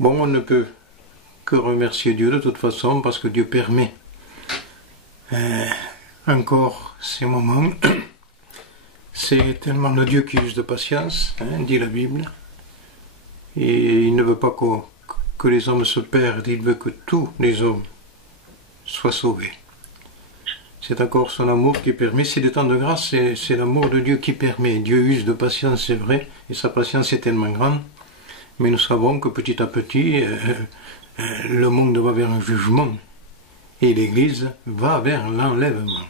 Bon, on ne peut que remercier Dieu de toute façon, parce que Dieu permet encore ces moments. C'est tellement le Dieu qui use de patience, dit la Bible. Et il ne veut pas que les hommes se perdent, il veut que tous les hommes soient sauvés. C'est encore son amour qui permet, c'est des temps de grâce, c'est l'amour de Dieu qui permet. Dieu use de patience, c'est vrai, et sa patience est tellement grande, mais nous savons que petit à petit, le monde va vers un jugement, et l'Église va vers l'enlèvement.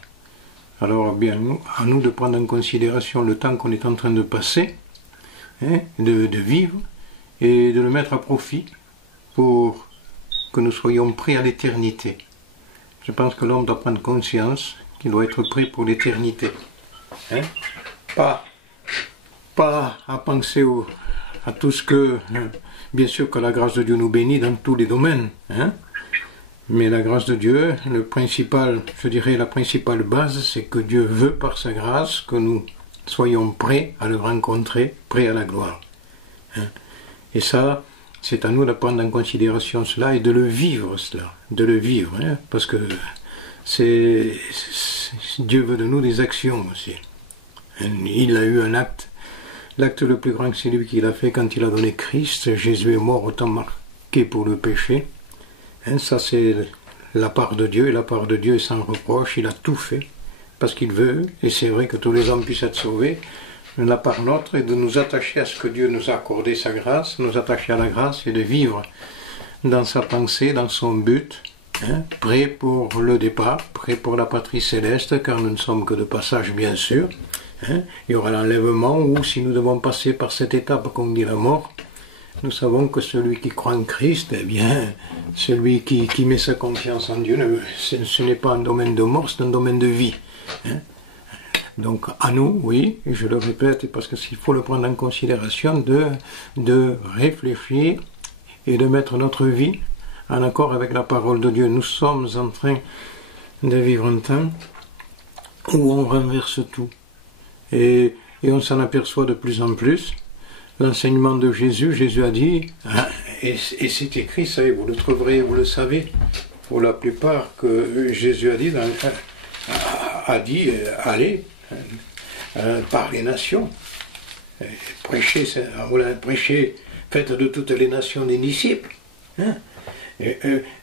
Alors bien, à nous de prendre en considération le temps qu'on est en train de passer, de vivre, et de le mettre à profit pour que nous soyons prêts à l'éternité. Je pense que l'homme doit prendre conscience qu'il doit être prêt pour l'éternité. Pas à penser à tout ce que... Bien sûr que la grâce de Dieu nous bénit dans tous les domaines. Mais la grâce de Dieu, la principale base, c'est que Dieu veut par sa grâce que nous soyons prêts à le rencontrer, prêts à la gloire. Et ça, c'est à nous de prendre en considération cela et de le vivre, parce que Dieu veut de nous des actions aussi. Il a eu un acte. L'acte le plus grand, c'est lui qui l'a fait quand il a donné Christ. Jésus est mort autant marqué pour le péché. Ça, c'est la part de Dieu, et la part de Dieu est sans reproche. Il a tout fait parce qu'il veut, et c'est vrai que tous les hommes puissent être sauvés. La part nôtre est de nous attacher à ce que Dieu nous a accordé sa grâce, nous attacher à la grâce et de vivre dans sa pensée, dans son but, prêt pour le départ, prêt pour la patrie céleste, car nous ne sommes que de passage bien sûr. Il y aura l'enlèvement, ou si nous devons passer par cette étape qu'on dit la mort, nous savons que celui qui croit en Christ, eh bien, celui qui met sa confiance en Dieu, ce n'est pas un domaine de mort, c'est un domaine de vie. Donc à nous, oui, je le répète, parce qu'il faut le prendre en considération, de réfléchir et de mettre notre vie en accord avec la parole de Dieu. Nous sommes en train de vivre un temps où on renverse tout. Et on s'en aperçoit de plus en plus. L'enseignement de Jésus, Jésus a dit, et c'est écrit, ça, vous le trouverez, vous le savez, pour la plupart, que Jésus a dit, allez, par les nations, prêchez, faites de toutes les nations des disciples,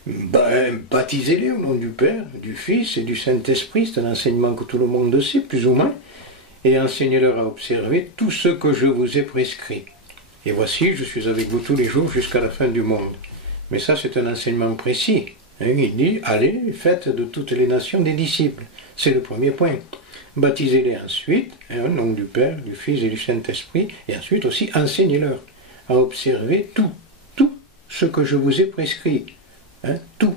baptisez-les au nom du Père, du Fils et du Saint-Esprit, c'est un enseignement que tout le monde sait, plus ou moins, et enseignez-leur à observer tout ce que je vous ai prescrit. Et voici, je suis avec vous tous les jours jusqu'à la fin du monde. Mais ça, c'est un enseignement précis. Il dit, allez, faites de toutes les nations des disciples. C'est le premier point. Baptisez-les ensuite, au nom du Père, du Fils et du Saint-Esprit, et ensuite aussi enseignez-leur à observer tout ce que je vous ai prescrit. Tout.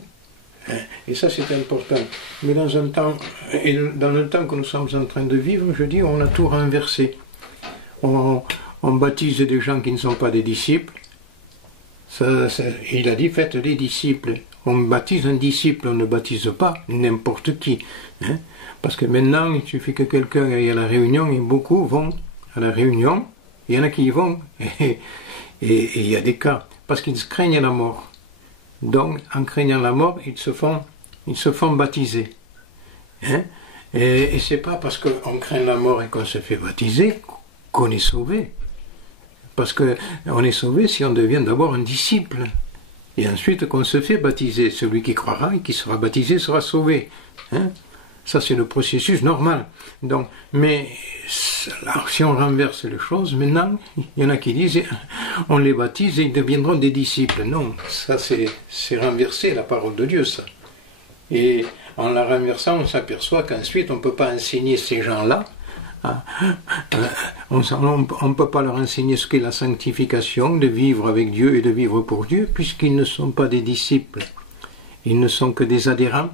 Et ça, c'est important. Mais dans le temps que nous sommes en train de vivre, je dis, on a tout renversé. On baptise des gens qui ne sont pas des disciples. Il a dit, faites des disciples. On baptise un disciple, on ne baptise pas n'importe qui. Parce que maintenant, il suffit que quelqu'un aille à la réunion, et beaucoup vont à la réunion, il y en a qui y vont, et il y a des cas, parce qu'ils craignent la mort. Donc, en craignant la mort, ils se font baptiser. Et c'est pas parce qu'on craint la mort et qu'on se fait baptiser qu'on est sauvé. Parce qu'on est sauvé si on devient d'abord un disciple. Et ensuite qu'on se fait baptiser. Celui qui croira et qui sera baptisé sera sauvé. Ça, c'est le processus normal. Donc, mais alors, si on renverse les choses, maintenant, il y en a qui disent, on les baptise et ils deviendront des disciples. Non, ça c'est renverser la parole de Dieu, ça. Et en la renversant, on s'aperçoit qu'ensuite, on ne peut pas enseigner ces gens-là. On ne peut pas leur enseigner ce qu'est la sanctification, de vivre avec Dieu et de vivre pour Dieu, puisqu'ils ne sont pas des disciples. Ils ne sont que des adhérents.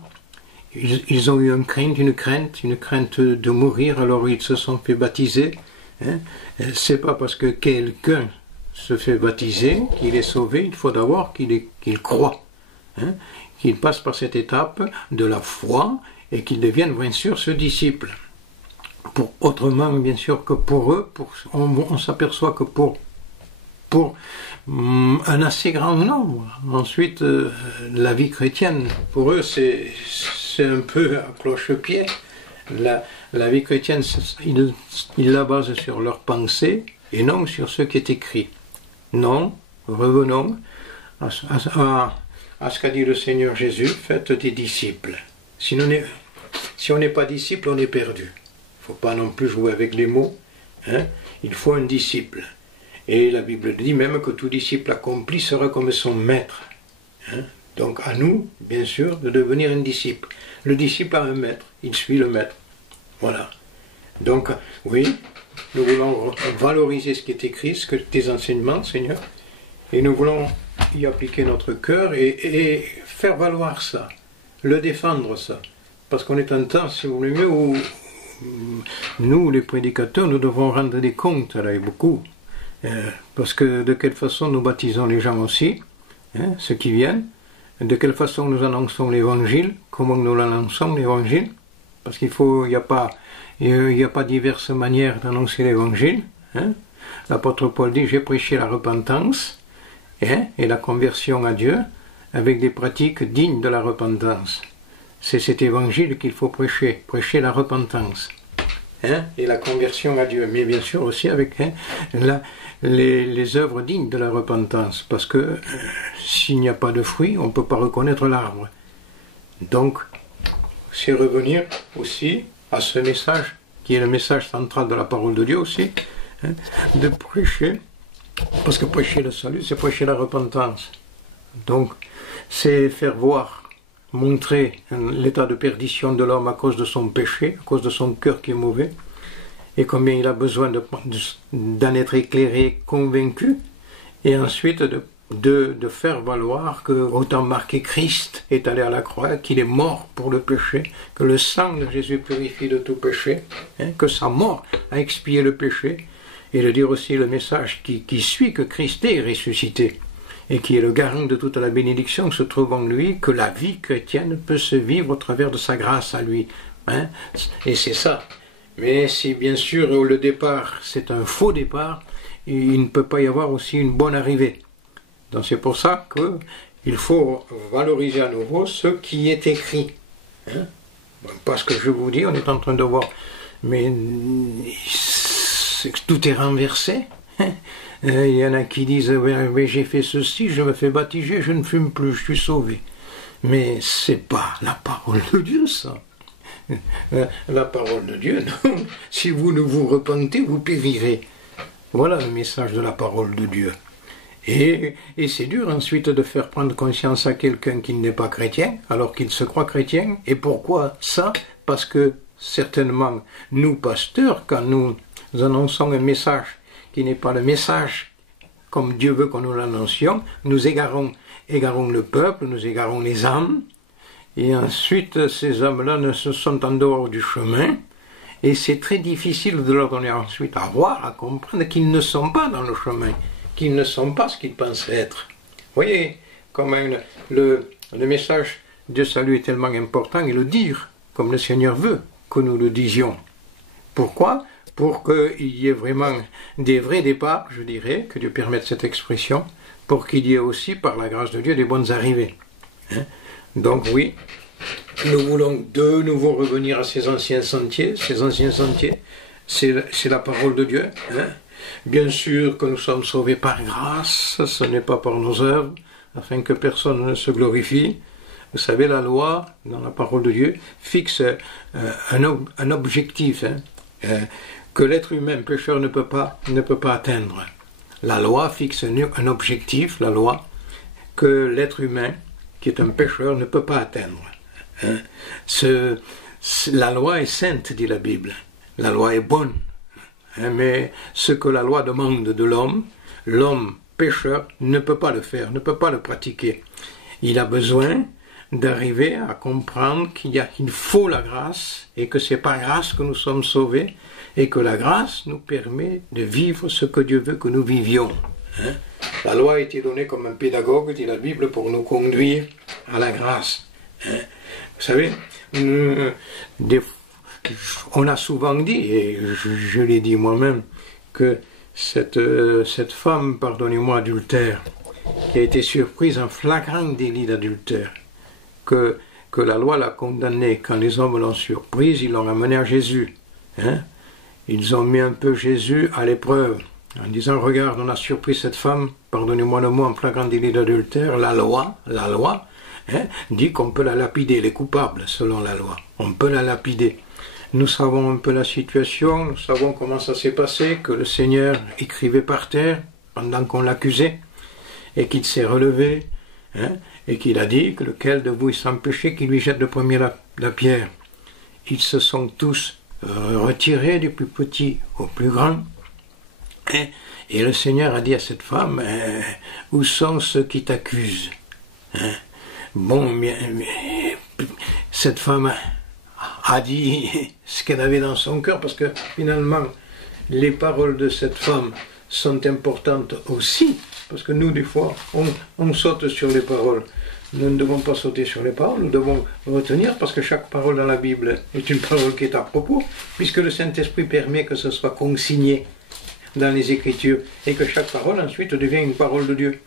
Ils ont eu une crainte de mourir, alors ils se sont fait baptiser. C'est pas parce que quelqu'un se fait baptiser qu'il est sauvé, il faut d'abord qu'il croit, qu'il passe par cette étape de la foi et qu'il devienne bien sûr ce disciple. Autrement, bien sûr, que pour eux, on s'aperçoit que pour Un assez grand nombre. Ensuite, la vie chrétienne, pour eux, c'est un peu à cloche-pied. La vie chrétienne, ils la basent sur leurs pensées et non sur ce qui est écrit. Non, revenons à ce qu'a dit le Seigneur Jésus, faites des disciples. Si on n'est pas disciple, on est perdu. Il ne faut pas non plus jouer avec les mots. Hein? Il faut un disciple. Et la Bible dit même que tout disciple accompli sera comme son maître. Hein? Donc à nous, bien sûr, de devenir un disciple. Le disciple a un maître, il suit le maître. Voilà. Donc, oui, nous voulons valoriser ce qui est écrit, ce que tes enseignements, Seigneur, et nous voulons y appliquer notre cœur et faire valoir ça, le défendre ça. Parce qu'on est un temps, si vous voulez, où nous, les prédicateurs, nous devons rendre des comptes, là, et beaucoup. Parce que de quelle façon nous baptisons les gens aussi, hein, ceux qui viennent, de quelle façon nous annonçons l'évangile, comment nous l'annonçons l'évangile, parce qu'il n'y a pas diverses manières d'annoncer l'évangile. Hein. L'apôtre Paul dit, j'ai prêché la repentance et la conversion à Dieu avec des pratiques dignes de la repentance. C'est cet évangile qu'il faut prêcher la repentance. Hein, et la conversion à Dieu, mais bien sûr aussi avec les œuvres dignes de la repentance, parce que s'il n'y a pas de fruit, on ne peut pas reconnaître l'arbre. Donc, c'est revenir aussi à ce message, qui est le message central de la parole de Dieu aussi, hein, de prêcher, parce que prêcher le salut, c'est prêcher la repentance. Donc, c'est faire voir, montrer l'état de perdition de l'homme à cause de son péché, à cause de son cœur qui est mauvais, et combien il a besoin d'en être éclairé, convaincu, et ensuite de faire valoir que autant marqué Christ est allé à la croix, qu'il est mort pour le péché, que le sang de Jésus purifie de tout péché, hein, que sa mort a expié le péché, et de dire aussi le message qui suit que Christ est ressuscité, et qui est le garant de toute la bénédiction se trouve en lui, que la vie chrétienne peut se vivre au travers de sa grâce à lui. Hein? Et c'est ça. Mais si bien sûr le départ, c'est un faux départ, il ne peut pas y avoir aussi une bonne arrivée. Donc c'est pour ça qu'il faut valoriser à nouveau ce qui est écrit. Hein? Parce que je vous dis, on est en train de voir, mais tout est renversé. Il y en a qui disent « j'ai fait ceci, je me fais baptiser, je ne fume plus, je suis sauvé ». Mais c'est pas la parole de Dieu, ça. La parole de Dieu, non. Si vous ne vous repentez, vous périrez. Voilà le message de la parole de Dieu. Et c'est dur ensuite de faire prendre conscience à quelqu'un qui n'est pas chrétien, alors qu'il se croit chrétien. Et pourquoi ça? Parce que certainement, nous pasteurs, quand nous annonçons un message qui n'est pas le message comme Dieu veut que nous l'annoncions, nous égarons le peuple, nous égarons les âmes, et ensuite ces âmes-là ne sont en dehors du chemin, et c'est très difficile de leur donner ensuite à voir, à comprendre qu'ils ne sont pas dans le chemin, qu'ils ne sont pas ce qu'ils pensent être. Vous voyez, comme le message de salut est tellement important, et le dire, comme le Seigneur veut que nous le disions. Pourquoi ? Pour qu'il y ait vraiment des vrais départs, je dirais, que Dieu permette cette expression, pour qu'il y ait aussi, par la grâce de Dieu, des bonnes arrivées. Hein? Donc oui, nous voulons de nouveau revenir à ces anciens sentiers. Ces anciens sentiers, c'est la parole de Dieu. Hein? Bien sûr que nous sommes sauvés par grâce, ce n'est pas par nos œuvres, afin que personne ne se glorifie. Vous savez, la loi, dans la parole de Dieu, fixe un objectif, hein? Que l'être humain pécheur ne peut pas atteindre. La loi fixe un objectif, la loi, que l'être humain, qui est un pécheur, ne peut pas atteindre. Hein? La loi est sainte, dit la Bible. La loi est bonne. Hein? Mais ce que la loi demande de l'homme pécheur ne peut pas le faire, ne peut pas le pratiquer. Il a besoin d'arriver à comprendre qu'il faut la grâce, et que c'est par grâce que nous sommes sauvés, et que la grâce nous permet de vivre ce que Dieu veut que nous vivions. Hein? La loi a été donnée comme un pédagogue, dit la Bible, pour nous conduire à la grâce. Hein? Vous savez, on a souvent dit, et je l'ai dit moi-même, que cette femme, pardonnez-moi, adultère, qui a été surprise en flagrant délit d'adultère, que la loi l'a condamnée. Quand les hommes l'ont surprise, ils l'ont ramenée à Jésus. Hein? Ils ont mis un peu Jésus à l'épreuve, en disant, regarde, on a surpris cette femme, pardonnez-moi le mot, en flagrant délit d'adultère, la loi, hein, dit qu'on peut la lapider, elle est coupable selon la loi, on peut la lapider. Nous savons un peu la situation, nous savons comment ça s'est passé, que le Seigneur écrivait par terre pendant qu'on l'accusait, et qu'il s'est relevé, hein, et qu'il a dit que lequel de vous est sans péché, qu'il lui jette le premier la pierre. Ils se sont tous retirés, du plus petit au plus grand, hein, et le Seigneur a dit à cette femme, où sont ceux qui t'accusent, hein? Bon, mais cette femme a dit ce qu'elle avait dans son cœur, parce que finalement, les paroles de cette femme sont importantes aussi, parce que nous, des fois, on saute sur les paroles. Nous ne devons pas sauter sur les paroles, nous devons retenir, parce que chaque parole dans la Bible est une parole qui est à propos, puisque le Saint-Esprit permet que ce soit consigné dans les Écritures, et que chaque parole ensuite devient une parole de Dieu.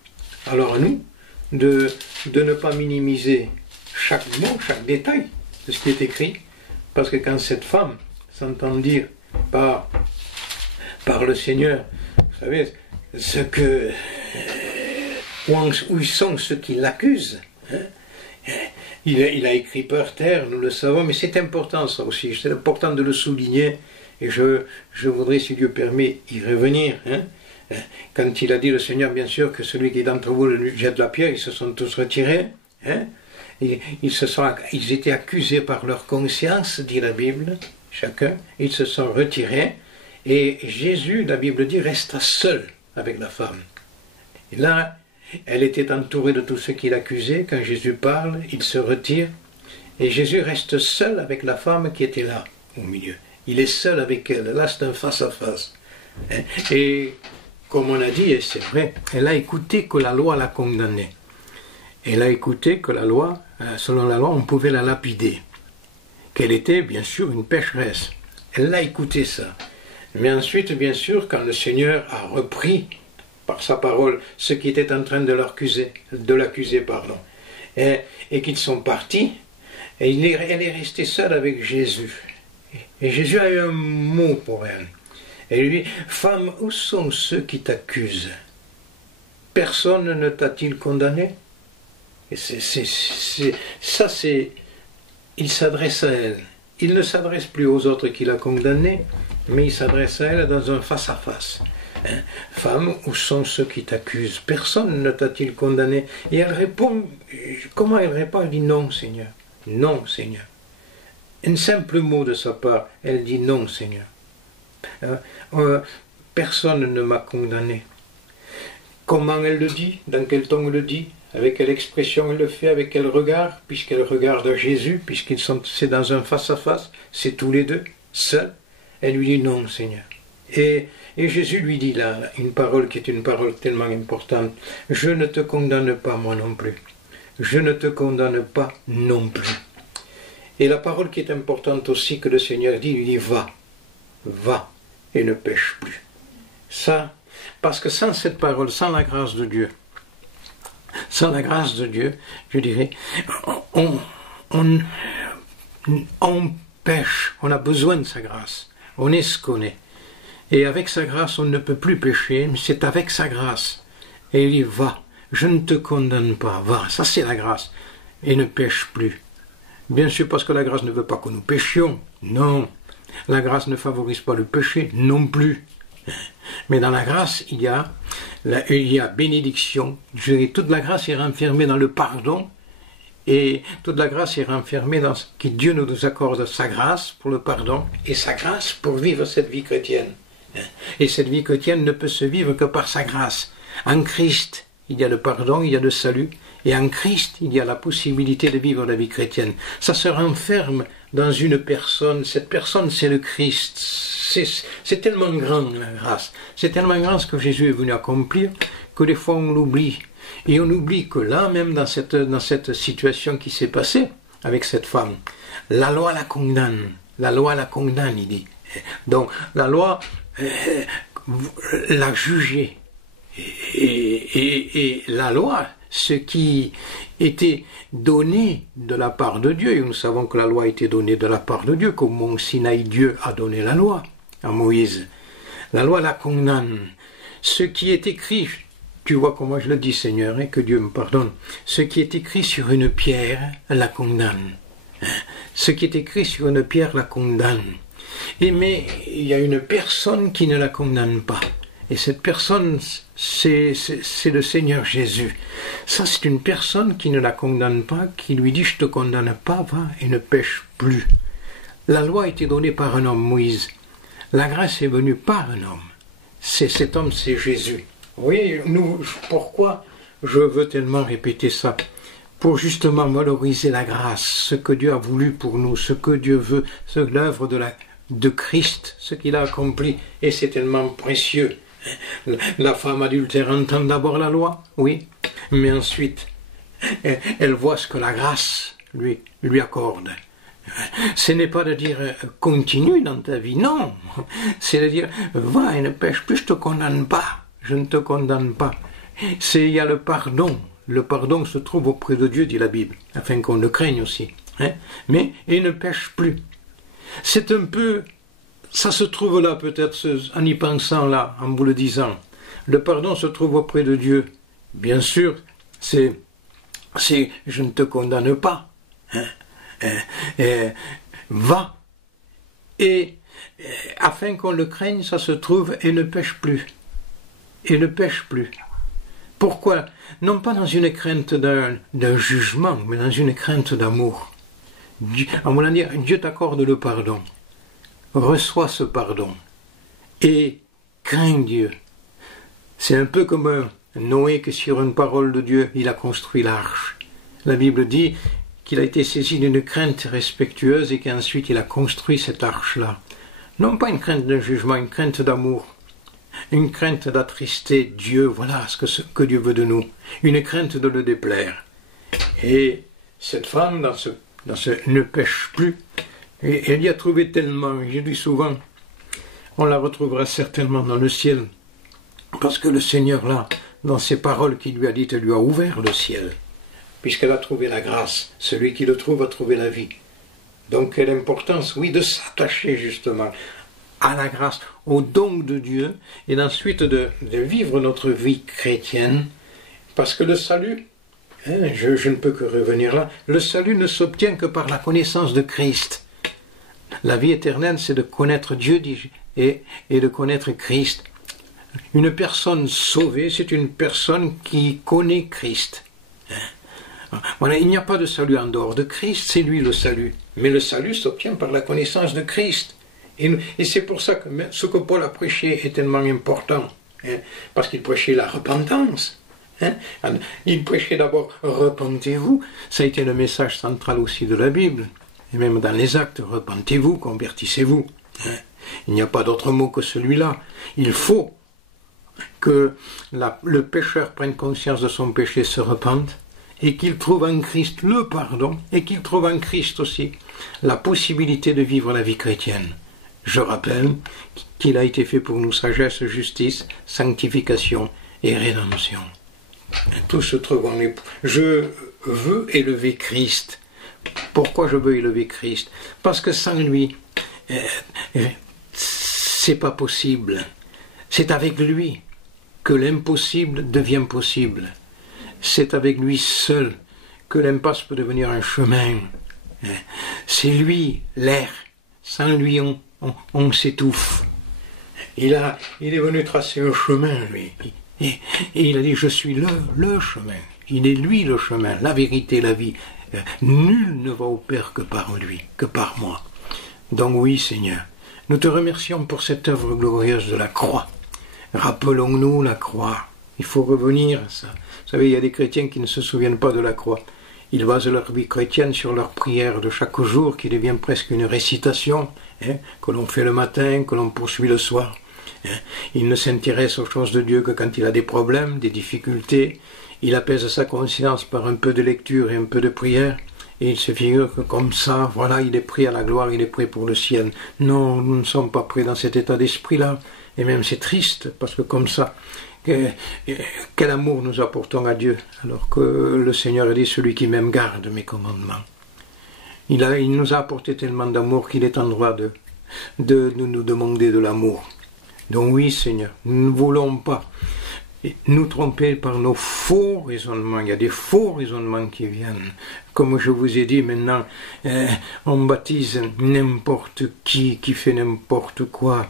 Alors à nous, de ne pas minimiser chaque mot, chaque détail de ce qui est écrit, parce que quand cette femme s'entend dire par le Seigneur, vous savez, où sont ceux qui l'accusent, hein? Il a écrit par terre, nous le savons, mais c'est important ça aussi, c'est important de le souligner, et je voudrais, si Dieu permet, y revenir. Hein? Quand il a dit, le Seigneur, bien sûr, que celui qui d'entre vous lui jette la pierre, ils se sont tous retirés. Hein? Ils étaient accusés par leur conscience, dit la Bible, chacun. Ils se sont retirés. Et Jésus, la Bible dit, resta seul avec la femme. Et là, elle était entourée de tous ceux qui l'accusaient. Quand Jésus parle, il se retire. Et Jésus reste seul avec la femme qui était là, au milieu. Il est seul avec elle. Là, c'est un face-à-face. Et comme on a dit, et c'est vrai, elle a écouté que la loi l'a condamnée. Elle a écouté que la loi, selon la loi, on pouvait la lapider. Qu'elle était, bien sûr, une pécheresse. Elle a écouté ça. Mais ensuite, bien sûr, quand le Seigneur a repris par sa parole ceux qui étaient en train de l'accuser, et qu'ils sont partis, et elle est restée seule avec Jésus. Et Jésus a eu un mot pour elle. Et lui dit, femme, où sont ceux qui t'accusent? Personne ne t'a-t-il condamné? Et il s'adresse à elle. Il ne s'adresse plus aux autres qu'il a condamnés, mais il s'adresse à elle dans un face-à-face. Hein? Femme, où sont ceux qui t'accusent? Personne ne t'a-t-il condamné? Et elle répond, comment elle répond? Elle dit non, Seigneur. Non, Seigneur. Un simple mot de sa part, elle dit non, Seigneur. Personne ne m'a condamné. Comment elle le dit? Dans quel ton elle le dit? Avec quelle expression elle le fait? Avec quel regard? Puisqu'elle regarde Jésus, c'est dans un face-à-face, c'est tous les deux, seuls. Elle lui dit non, Seigneur. Et Jésus lui dit là, une parole qui est une parole tellement importante, je ne te condamne pas moi non plus. Je ne te condamne pas non plus. Et la parole qui est importante aussi que le Seigneur dit, il lui dit va et ne pêche plus. Ça, parce que sans cette parole, sans la grâce de Dieu, je dirais, on pêche, on a besoin de sa grâce, on est ce qu'on est. Et avec sa grâce, on ne peut plus pécher, mais c'est avec sa grâce. Et il dit, va, je ne te condamne pas, va, ça c'est la grâce, et ne pêche plus. Bien sûr, parce que la grâce ne veut pas que nous péchions, non. La grâce ne favorise pas le péché, non plus. Mais dans la grâce, il y a bénédiction. Je dirais, toute la grâce est renfermée dans le pardon, et toute la grâce est renfermée dans ce que Dieu nous accorde, sa grâce pour le pardon, et sa grâce pour vivre cette vie chrétienne. Et cette vie chrétienne ne peut se vivre que par sa grâce. En Christ, il y a le pardon, il y a le salut, et en Christ, il y a la possibilité de vivre la vie chrétienne. Ça se renferme dans une personne. Cette personne, c'est le Christ. C'est tellement grand, la grâce. C'est tellement grand ce que Jésus est venu accomplir, que des fois on l'oublie. Et on oublie que là, même dans cette situation qui s'est passée avec cette femme, la loi la condamne. La loi la condamne, il dit. Donc, la loi l'a jugé. Et la loi, ce qui était donné de la part de Dieu, et nous savons que la loi a été donnée de la part de Dieu, qu'au mont Sinaï, Dieu a donné la loi à Moïse. La loi la condamne. Ce qui est écrit, tu vois comment je le dis, Seigneur, que Dieu me pardonne, ce qui est écrit sur une pierre la condamne. Ce qui est écrit sur une pierre la condamne. Mais il y a une personne qui ne la condamne pas. Et cette personne, c'est le Seigneur Jésus. Ça, c'est une personne qui ne la condamne pas, qui lui dit « je te condamne pas, va et ne pêche plus ». La loi a été donnée par un homme, Moïse. La grâce est venue par un homme. Cet homme, c'est Jésus. Vous voyez, pourquoi je veux tellement répéter ça? Pour justement valoriser la grâce, ce que Dieu a voulu pour nous, ce que Dieu veut, l'œuvre de Christ, ce qu'il a accompli. Et c'est tellement précieux. La femme adultère entend d'abord la loi, oui, mais ensuite, elle voit ce que la grâce lui accorde. Ce n'est pas de dire « continue dans ta vie », non. C'est de dire « va et ne pêche plus, je ne te condamne pas, je ne te condamne pas ». Il y a le pardon. Le pardon se trouve auprès de Dieu, dit la Bible, afin qu'on le craigne aussi. Mais il ne pêche plus. C'est un peu... Ça se trouve là, peut-être, en y pensant là, en vous le disant. Le pardon se trouve auprès de Dieu. Bien sûr, c'est je ne te condamne pas. Va. Et afin qu'on le craigne, ça se trouve, et ne pêche plus. Et ne pêche plus. Pourquoi? Non pas dans une crainte d'un jugement, mais dans une crainte d'amour. En voulant dire, Dieu t'accorde le pardon. Reçois ce pardon et crains Dieu. C'est un peu comme Noé que sur une parole de Dieu, il a construit l'arche. La Bible dit qu'il a été saisi d'une crainte respectueuse et qu'ensuite il a construit cette arche-là. Non pas une crainte d'un jugement, une crainte d'amour, une crainte d'attrister Dieu, voilà ce que Dieu veut de nous, une crainte de le déplaire. Et cette femme, dans ce ne pêche plus, et elle y a trouvé tellement, j'ai dit souvent, on la retrouvera certainement dans le ciel, parce que le Seigneur là, dans ses paroles qu'il lui a dites, lui a ouvert le ciel, puisqu'elle a trouvé la grâce. Celui qui le trouve a trouvé la vie. Donc quelle importance, oui, de s'attacher justement à la grâce, au don de Dieu, et ensuite de vivre notre vie chrétienne, parce que le salut, je ne peux que revenir là, le salut ne s'obtient que par la connaissance de Christ. La vie éternelle, c'est de connaître Dieu et de connaître Christ. Une personne sauvée, c'est une personne qui connaît Christ. Voilà, il n'y a pas de salut en dehors de Christ, c'est lui le salut. Mais le salut s'obtient par la connaissance de Christ. Et c'est pour ça que ce que Paul a prêché est tellement important. Parce qu'il prêchait la repentance. Il prêchait d'abord « repentez-vous ». Ça a été le message central aussi de la Bible. Et même dans les actes, repentez-vous, convertissez-vous. Il n'y a pas d'autre mot que celui-là. Il faut que le pécheur prenne conscience de son péché, se repente, et qu'il trouve en Christ le pardon, et qu'il trouve en Christ aussi la possibilité de vivre la vie chrétienne. Je rappelle qu'il a été fait pour nous sagesse, justice, sanctification et rédemption. Tout se trouve en lui. Je veux élever Christ. Pourquoi je veux élever Christ? Parce que sans lui, c'est pas possible. C'est avec lui que l'impossible devient possible. C'est avec lui seul que l'impasse peut devenir un chemin. C'est lui, l'air. Sans lui, on s'étouffe. Il est venu tracer un chemin, lui. Et il a dit, je suis le chemin. Il est lui le chemin, la vérité, la vie. Nul ne va au Père que par lui, que par moi. Donc oui, Seigneur, nous te remercions pour cette œuvre glorieuse de la croix. Rappelons-nous la croix. Il faut revenir à ça. Vous savez, il y a des chrétiens qui ne se souviennent pas de la croix. Ils basent leur vie chrétienne sur leur prière de chaque jour, qui devient presque une récitation, que l'on fait le matin, que l'on poursuit le soir. Il ne s'intéresse aux choses de Dieu que quand il a des problèmes, des difficultés. Il apaise sa conscience par un peu de lecture et un peu de prière, et il se figure que comme ça, voilà, il est prêt à la gloire, il est prêt pour le ciel. Non, nous ne sommes pas prêts dans cet état d'esprit-là. Et même c'est triste, parce que comme ça, quel amour nous apportons à Dieu, alors que le Seigneur a dit, celui qui m'aime garde mes commandements. Il nous a apporté tellement d'amour qu'il est en droit de nous demander de l'amour. Donc oui, Seigneur, nous ne voulons pas nous tromper par nos faux raisonnements. Il y a des faux raisonnements qui viennent. Comme je vous ai dit maintenant, on baptise n'importe qui fait n'importe quoi,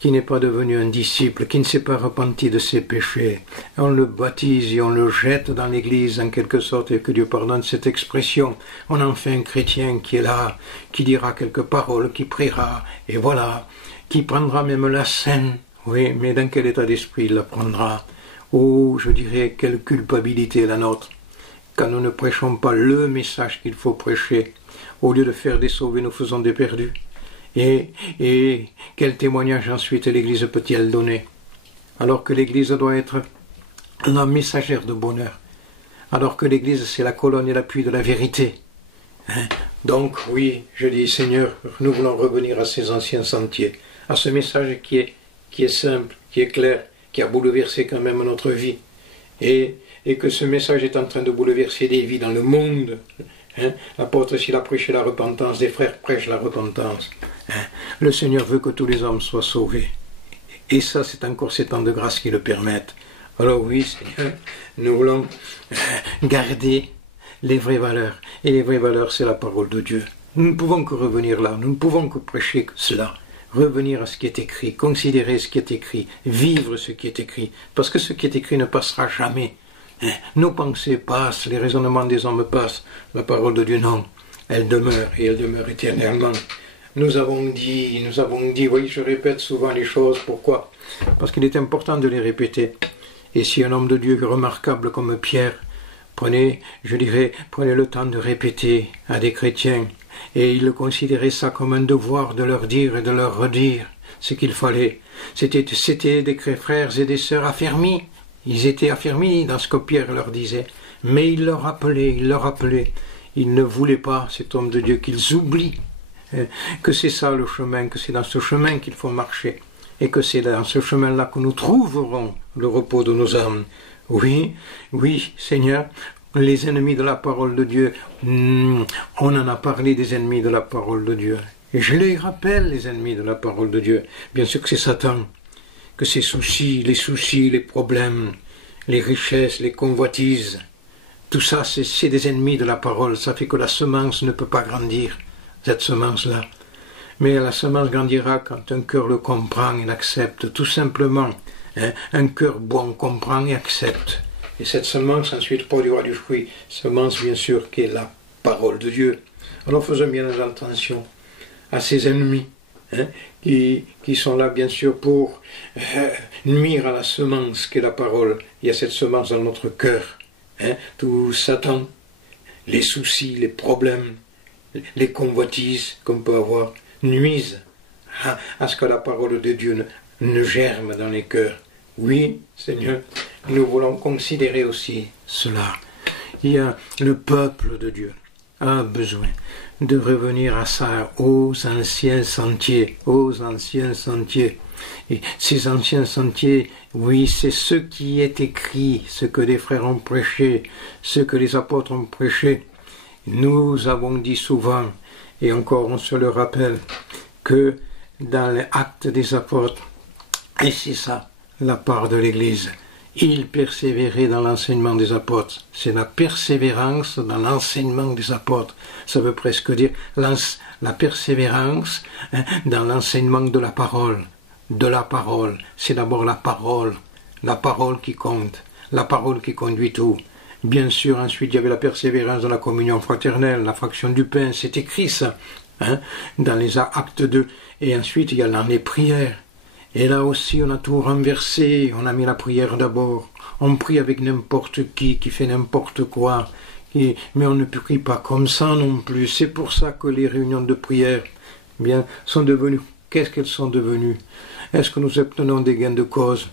qui n'est pas devenu un disciple, qui ne s'est pas repenti de ses péchés. On le baptise et on le jette dans l'église en quelque sorte, et que Dieu pardonne cette expression. On en fait un chrétien qui est là, qui dira quelques paroles, qui priera, et voilà, qui prendra même la scène. Oui, mais dans quel état d'esprit il la prendra? Oh, je dirais, quelle culpabilité la nôtre, quand nous ne prêchons pas le message qu'il faut prêcher. Au lieu de faire des sauvés, nous faisons des perdus. Et quel témoignage ensuite l'Église peut-elle donner? Alors que l'Église doit être la messagère de bonheur. Alors que l'Église, c'est la colonne et l'appui de la vérité. Donc, oui, je dis, Seigneur, nous voulons revenir à ces anciens sentiers, à ce message qui est simple, qui est clair, qui a bouleversé quand même notre vie, et que ce message est en train de bouleverser des vies dans le monde. L'apôtre, s'il a prêché la repentance, des frères prêchent la repentance. Le Seigneur veut que tous les hommes soient sauvés. Et ça, c'est encore ces temps de grâce qui le permettent. Alors oui, Seigneur, nous voulons garder les vraies valeurs. Et les vraies valeurs, c'est la parole de Dieu. Nous ne pouvons que revenir là, nous ne pouvons que prêcher cela. Revenir à ce qui est écrit, considérer ce qui est écrit, vivre ce qui est écrit, parce que ce qui est écrit ne passera jamais. Nos pensées passent, les raisonnements des hommes passent, la parole de Dieu non, elle demeure et elle demeure éternellement. Nous avons dit, oui, je répète souvent les choses, pourquoi? Parce qu'il est important de les répéter. Et si un homme de Dieu remarquable comme Pierre, prenez le temps de répéter à des chrétiens, et il considérait ça comme un devoir de leur dire et de leur redire ce qu'il fallait. C'était des frères et des sœurs affermis. Ils étaient affermis dans ce que Pierre leur disait. Mais il leur rappelait. Il ne voulait pas, cet homme de Dieu, qu'ils oublient que c'est ça le chemin, que c'est dans ce chemin qu'il faut marcher. Et que c'est dans ce chemin-là que nous trouverons le repos de nos âmes. Oui, Seigneur, les ennemis de la parole de Dieu, on en a parlé des ennemis de la parole de Dieu. Et je les rappelle, les ennemis de la parole de Dieu. Bien sûr que c'est Satan, que ses soucis, les problèmes, les richesses, les convoitises, tout ça, c'est des ennemis de la parole. Ça fait que la semence ne peut pas grandir, cette semence-là. Mais la semence grandira quand un cœur le comprend et l'accepte, tout simplement. Un cœur bon comprend et accepte. Et cette semence ensuite produira du fruit. Semence bien sûr qui est la parole de Dieu. Alors faisons bien attention à ces ennemis qui sont là bien sûr pour nuire à la semence qui est la parole. Il y a cette semence dans notre cœur. Tout Satan, les soucis, les problèmes, les convoitises qu'on peut avoir nuisent à ce que la parole de Dieu ne germe dans les cœurs. Oui, Seigneur, nous voulons considérer aussi cela. Il y a le peuple de Dieu a besoin de revenir à ça, aux anciens sentiers. Et ces anciens sentiers, oui, c'est ce qui est écrit, ce que les frères ont prêché, ce que les apôtres ont prêché. Nous avons dit souvent, et encore on se le rappelle, que dans les actes des apôtres, et c'est ça, la part de l'Église, ils persévéraient dans l'enseignement des apôtres. C'est la persévérance dans l'enseignement des apôtres. Ça veut presque dire la persévérance dans l'enseignement de la parole. De la parole. C'est d'abord la parole qui compte, la parole qui conduit tout. Bien sûr, ensuite, il y avait la persévérance dans la communion fraternelle, la fraction du pain, c'est écrit ça, dans les actes 2. Et ensuite, il y a dans les prières. Et là aussi, on a tout renversé, on a mis la prière d'abord. On prie avec n'importe qui fait n'importe quoi. Mais on ne prie pas comme ça non plus. C'est pour ça que les réunions de prière sont devenues. Qu'est-ce qu'elles sont devenues? Est-ce que nous obtenons des gains de cause?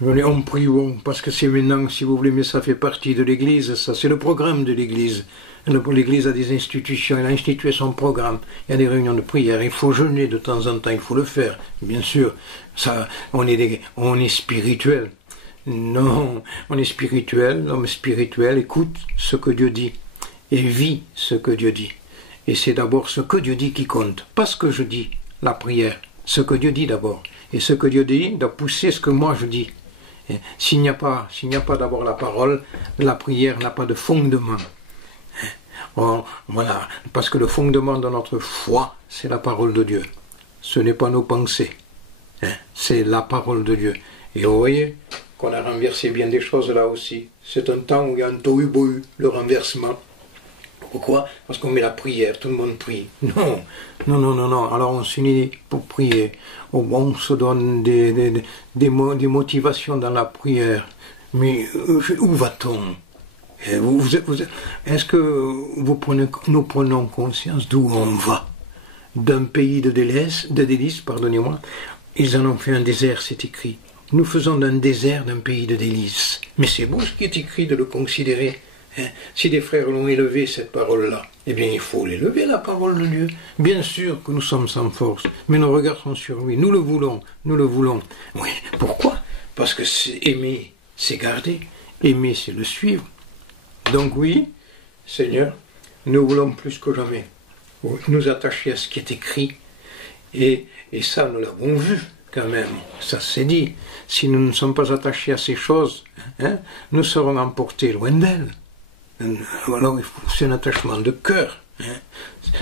On prie, bon, parce que c'est maintenant, si vous voulez, mais ça fait partie de l'Église, ça, c'est le programme de l'Église. L'Église a des institutions, elle a institué son programme. Il y a des réunions de prière, il faut jeûner de temps en temps, il faut le faire. Bien sûr, ça, on est spirituel. Non, on est spirituel, l'homme spirituel écoute ce que Dieu dit et vit ce que Dieu dit. Et c'est d'abord ce que Dieu dit qui compte, pas ce que je dis, la prière, ce que Dieu dit d'abord. Et ce que Dieu dit doit pousser ce que moi je dis. S'il n'y a pas d'abord la parole, la prière n'a pas de fondement. Bon, voilà, parce que le fondement de notre foi, c'est la parole de Dieu. Ce n'est pas nos pensées, c'est la parole de Dieu. Et vous voyez qu'on a renversé bien des choses là aussi. C'est un temps où il y a un tohu-bohu, le renversement. Pourquoi? Parce qu'on met la prière, tout le monde prie. Non. Alors on s'unit pour prier. On se donne des motivations dans la prière. Mais où va-t-on? Est-ce que nous prenons conscience d'où on va? D'un pays de délices, pardonnez-moi. Ils en ont fait un désert, c'est écrit. Nous faisons d'un désert d'un pays de délices. Mais c'est beau ce qui est écrit de le considérer. Si des frères l'ont élevé, cette parole-là, eh bien il faut l'élever, la parole de Dieu. Bien sûr que nous sommes sans force, mais nos regards sont sur lui. Nous le voulons. Oui, pourquoi? Parce que aimer, c'est garder. Aimer, c'est le suivre. Donc oui, Seigneur, nous voulons plus que jamais nous attacher à ce qui est écrit. Et ça, nous l'avons vu quand même. Ça c'est dit. Si nous ne sommes pas attachés à ces choses, nous serons emportés loin d'elles. Alors c'est un attachement de cœur.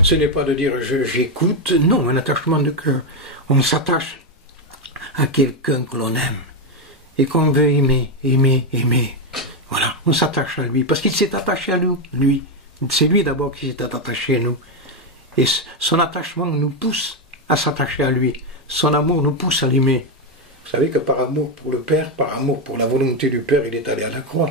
Ce n'est pas de dire j'écoute, non, un attachement de cœur. On s'attache à quelqu'un que l'on aime et qu'on veut aimer. Voilà, on s'attache à lui parce qu'il s'est attaché à nous, lui. C'est lui d'abord qui s'est attaché à nous. Et son attachement nous pousse à s'attacher à lui. Son amour nous pousse à l'aimer. Vous savez que par amour pour le Père, par amour pour la volonté du Père, il est allé à la croix.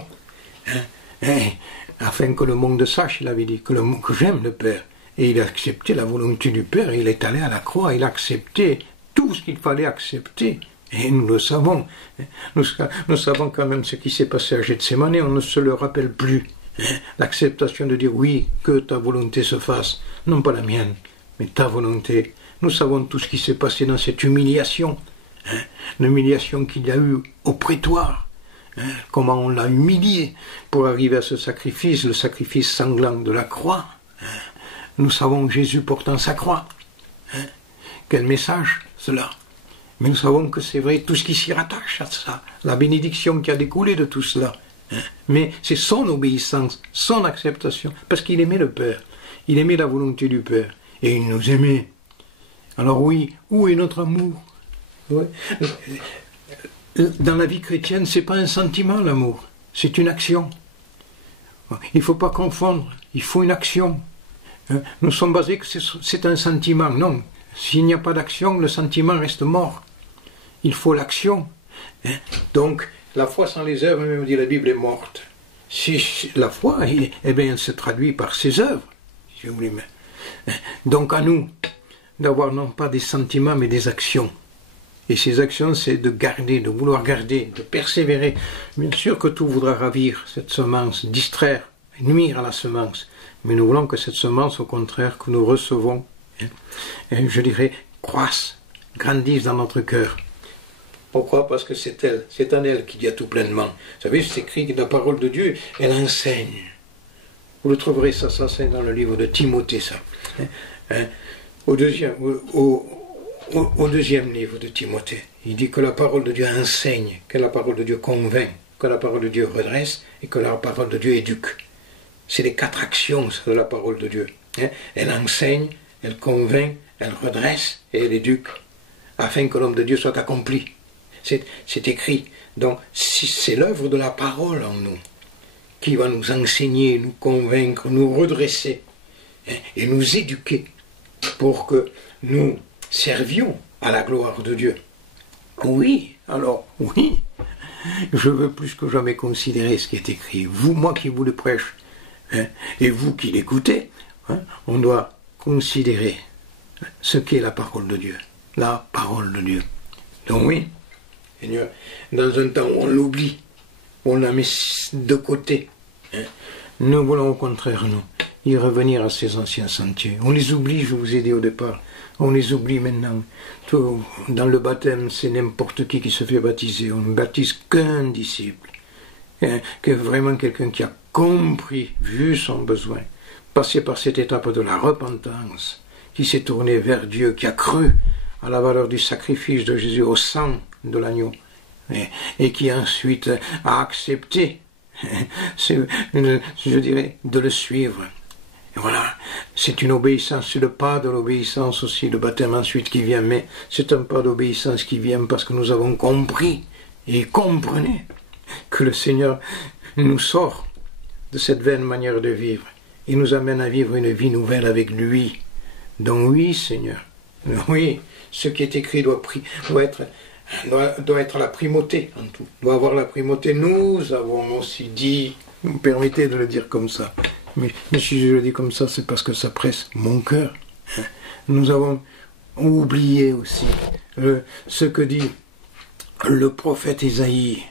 Afin que le monde sache, il avait dit que j'aime le Père. Et il a accepté la volonté du Père, et il est allé à la croix, il a accepté tout ce qu'il fallait accepter. Et nous le savons. Nous savons quand même ce qui s'est passé à Gethsémane, on ne se le rappelle plus. L'acceptation de dire oui, que ta volonté se fasse, non pas la mienne, mais ta volonté. Nous savons tout ce qui s'est passé dans cette humiliation, l'humiliation qu'il y a eu au prétoire. Comment on l'a humilié pour arriver à ce sacrifice, le sacrifice sanglant de la croix. Nous savons Jésus portant sa croix. Quel message cela! Mais nous savons que c'est vrai tout ce qui s'y rattache à ça, la bénédiction qui a découlé de tout cela. Mais c'est son obéissance, son acceptation, parce qu'il aimait le Père, il aimait la volonté du Père, et il nous aimait. Alors oui, où est notre amour? Dans la vie chrétienne, c'est pas un sentiment l'amour, c'est une action. Il ne faut pas confondre, il faut une action. Nous sommes basés que c'est un sentiment, non. S'il n'y a pas d'action, le sentiment reste mort. Il faut l'action. Donc, la foi sans les œuvres, même dit la Bible, est morte. Si la foi, elle se traduit par ses œuvres, si vous voulez. Donc à nous, d'avoir non pas des sentiments, mais des actions. Et ces actions, c'est de garder, de vouloir garder, de persévérer. Bien sûr que tout voudra ravir cette semence, distraire, nuire à la semence. Mais nous voulons que cette semence, au contraire, que nous recevons, je dirais, croisse, grandisse dans notre cœur. Pourquoi? Parce que c'est elle, c'est en elle qu'il y a tout pleinement. Vous savez, c'est écrit que la parole de Dieu, elle enseigne. Vous le trouverez, ça c'est dans le livre de Timothée, ça. Au deuxième livre de Timothée, il dit que la parole de Dieu enseigne, que la parole de Dieu convainc, que la parole de Dieu redresse et que la parole de Dieu éduque. C'est les 4 actions de la parole de Dieu. Elle enseigne, elle convainc, elle redresse et elle éduque, afin que l'homme de Dieu soit accompli. C'est écrit. Donc, c'est l'œuvre de la parole en nous qui va nous enseigner, nous convaincre, nous redresser et nous éduquer pour que nous servions à la gloire de Dieu. Oui, alors, oui, je veux plus que jamais considérer ce qui est écrit. Vous, moi qui vous le prêche, et vous qui l'écoutez, on doit considérer ce qu'est la parole de Dieu. La parole de Dieu. Donc oui, Seigneur, dans un temps où on l'oublie, on la met de côté. Hein. Nous voulons au contraire, nous, y revenir à ces anciens sentiers. On les oublie, je vous ai dit au départ, on les oublie maintenant. Tout, dans le baptême, c'est n'importe qui se fait baptiser. On ne baptise qu'un disciple. Hein, que vraiment quelqu'un qui a compris, vu son besoin, passé par cette étape de la repentance, qui s'est tourné vers Dieu, qui a cru à la valeur du sacrifice de Jésus, au sang de l'agneau, et qui ensuite a accepté, je dirais, de le suivre. Et voilà, c'est une obéissance, c'est le pas de l'obéissance aussi, le baptême ensuite qui vient, mais c'est un pas d'obéissance qui vient parce que nous avons compris, et comprenez, que le Seigneur nous sort de cette vaine manière de vivre, et nous amène à vivre une vie nouvelle avec lui. Donc oui, Seigneur, oui, ce qui est écrit doit être la primauté en tout, doit avoir la primauté. Nous avons aussi dit, vous me permettez de le dire comme ça, mais si je le dis comme ça, c'est parce que ça presse mon cœur. Nous avons oublié aussi ce que dit le prophète Isaïe.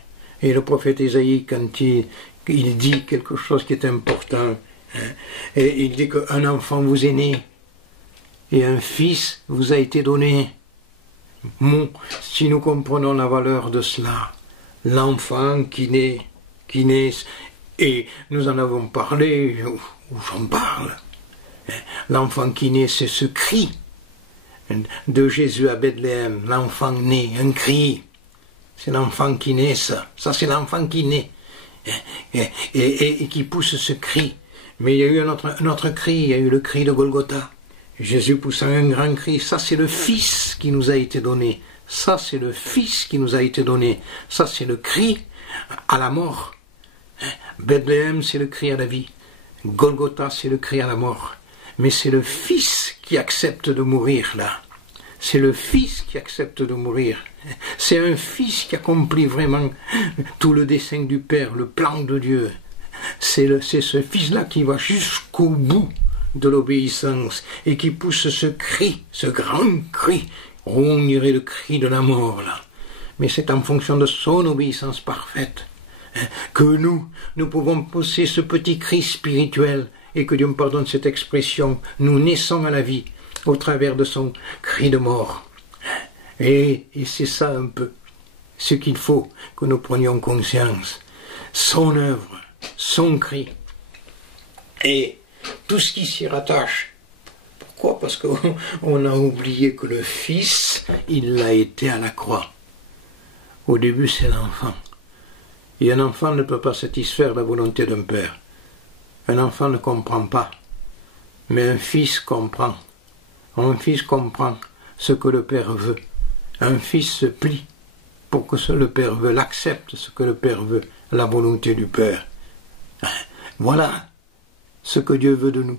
Et le prophète Isaïe, quand il dit quelque chose qui est important, et il dit qu'un enfant vous est né, et un fils vous a été donné. Si nous comprenons la valeur de cela, l'enfant qui naît, et nous en avons parlé, ou j'en parle, l'enfant qui naît, c'est ce cri de Jésus à Bethléem, l'enfant né, un cri, c'est l'enfant qui naît, ça c'est l'enfant qui naît, et qui pousse ce cri. Mais il y a eu un autre cri, il y a eu le cri de Golgotha. Jésus poussant un grand cri, ça c'est le Fils qui nous a été donné, ça c'est le Fils qui nous a été donné, ça c'est le cri à la mort. Bethléem c'est le cri à la vie, Golgotha c'est le cri à la mort, mais c'est le Fils qui accepte de mourir là, c'est le Fils qui accepte de mourir, c'est un Fils qui accomplit vraiment tout le dessein du Père, le plan de Dieu, c'est ce Fils-là qui va jusqu'au bout de l'obéissance et qui pousse ce cri, ce grand cri, on dirait le cri de la mort là, mais c'est en fonction de son obéissance parfaite que nous pouvons pousser ce petit cri spirituel et que Dieu me pardonne cette expression, nous naissons à la vie au travers de son cri de mort. Et c'est ça un peu ce qu'il faut que nous prenions conscience, son œuvre, son cri et tout ce qui s'y rattache. Pourquoi? Parce qu'on a oublié que le Fils, il l'a été à la croix. Au début, c'est l'enfant. Et un enfant ne peut pas satisfaire la volonté d'un père. Un enfant ne comprend pas. Mais un fils comprend. Un fils comprend ce que le père veut. Un fils se plie pour que le père veut, l'accepte ce que le père veut, la volonté du père. Voilà ce que Dieu veut de nous,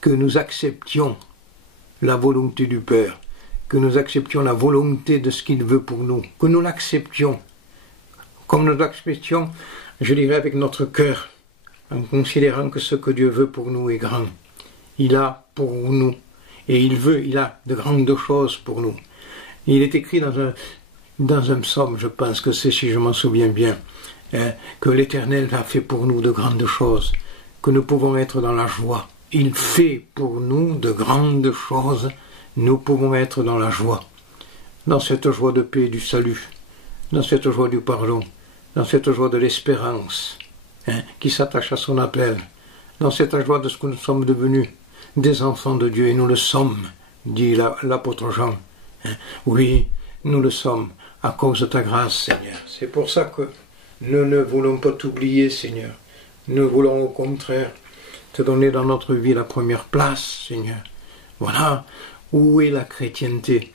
que nous acceptions la volonté du Père, que nous acceptions la volonté de ce qu'il veut pour nous, que nous l'acceptions, comme nous l'acceptions, je dirais avec notre cœur, en considérant que ce que Dieu veut pour nous est grand. Il a pour nous, et il a de grandes choses pour nous. Il est écrit dans un psaume, je pense que c'est, si je m'en souviens bien, que l'Éternel a fait pour nous de grandes choses, que nous pouvons être dans la joie. Il fait pour nous de grandes choses, nous pouvons être dans la joie. Dans cette joie de paix et du salut, dans cette joie du pardon, dans cette joie de l'espérance, qui s'attache à son appel, dans cette joie de ce que nous sommes devenus, des enfants de Dieu, et nous le sommes, dit l'apôtre Jean. Oui, nous le sommes, à cause de ta grâce, Seigneur. C'est pour ça que nous ne voulons pas t'oublier, Seigneur. Nous voulons au contraire te donner dans notre vie la première place, Seigneur. Voilà, où est la chrétienté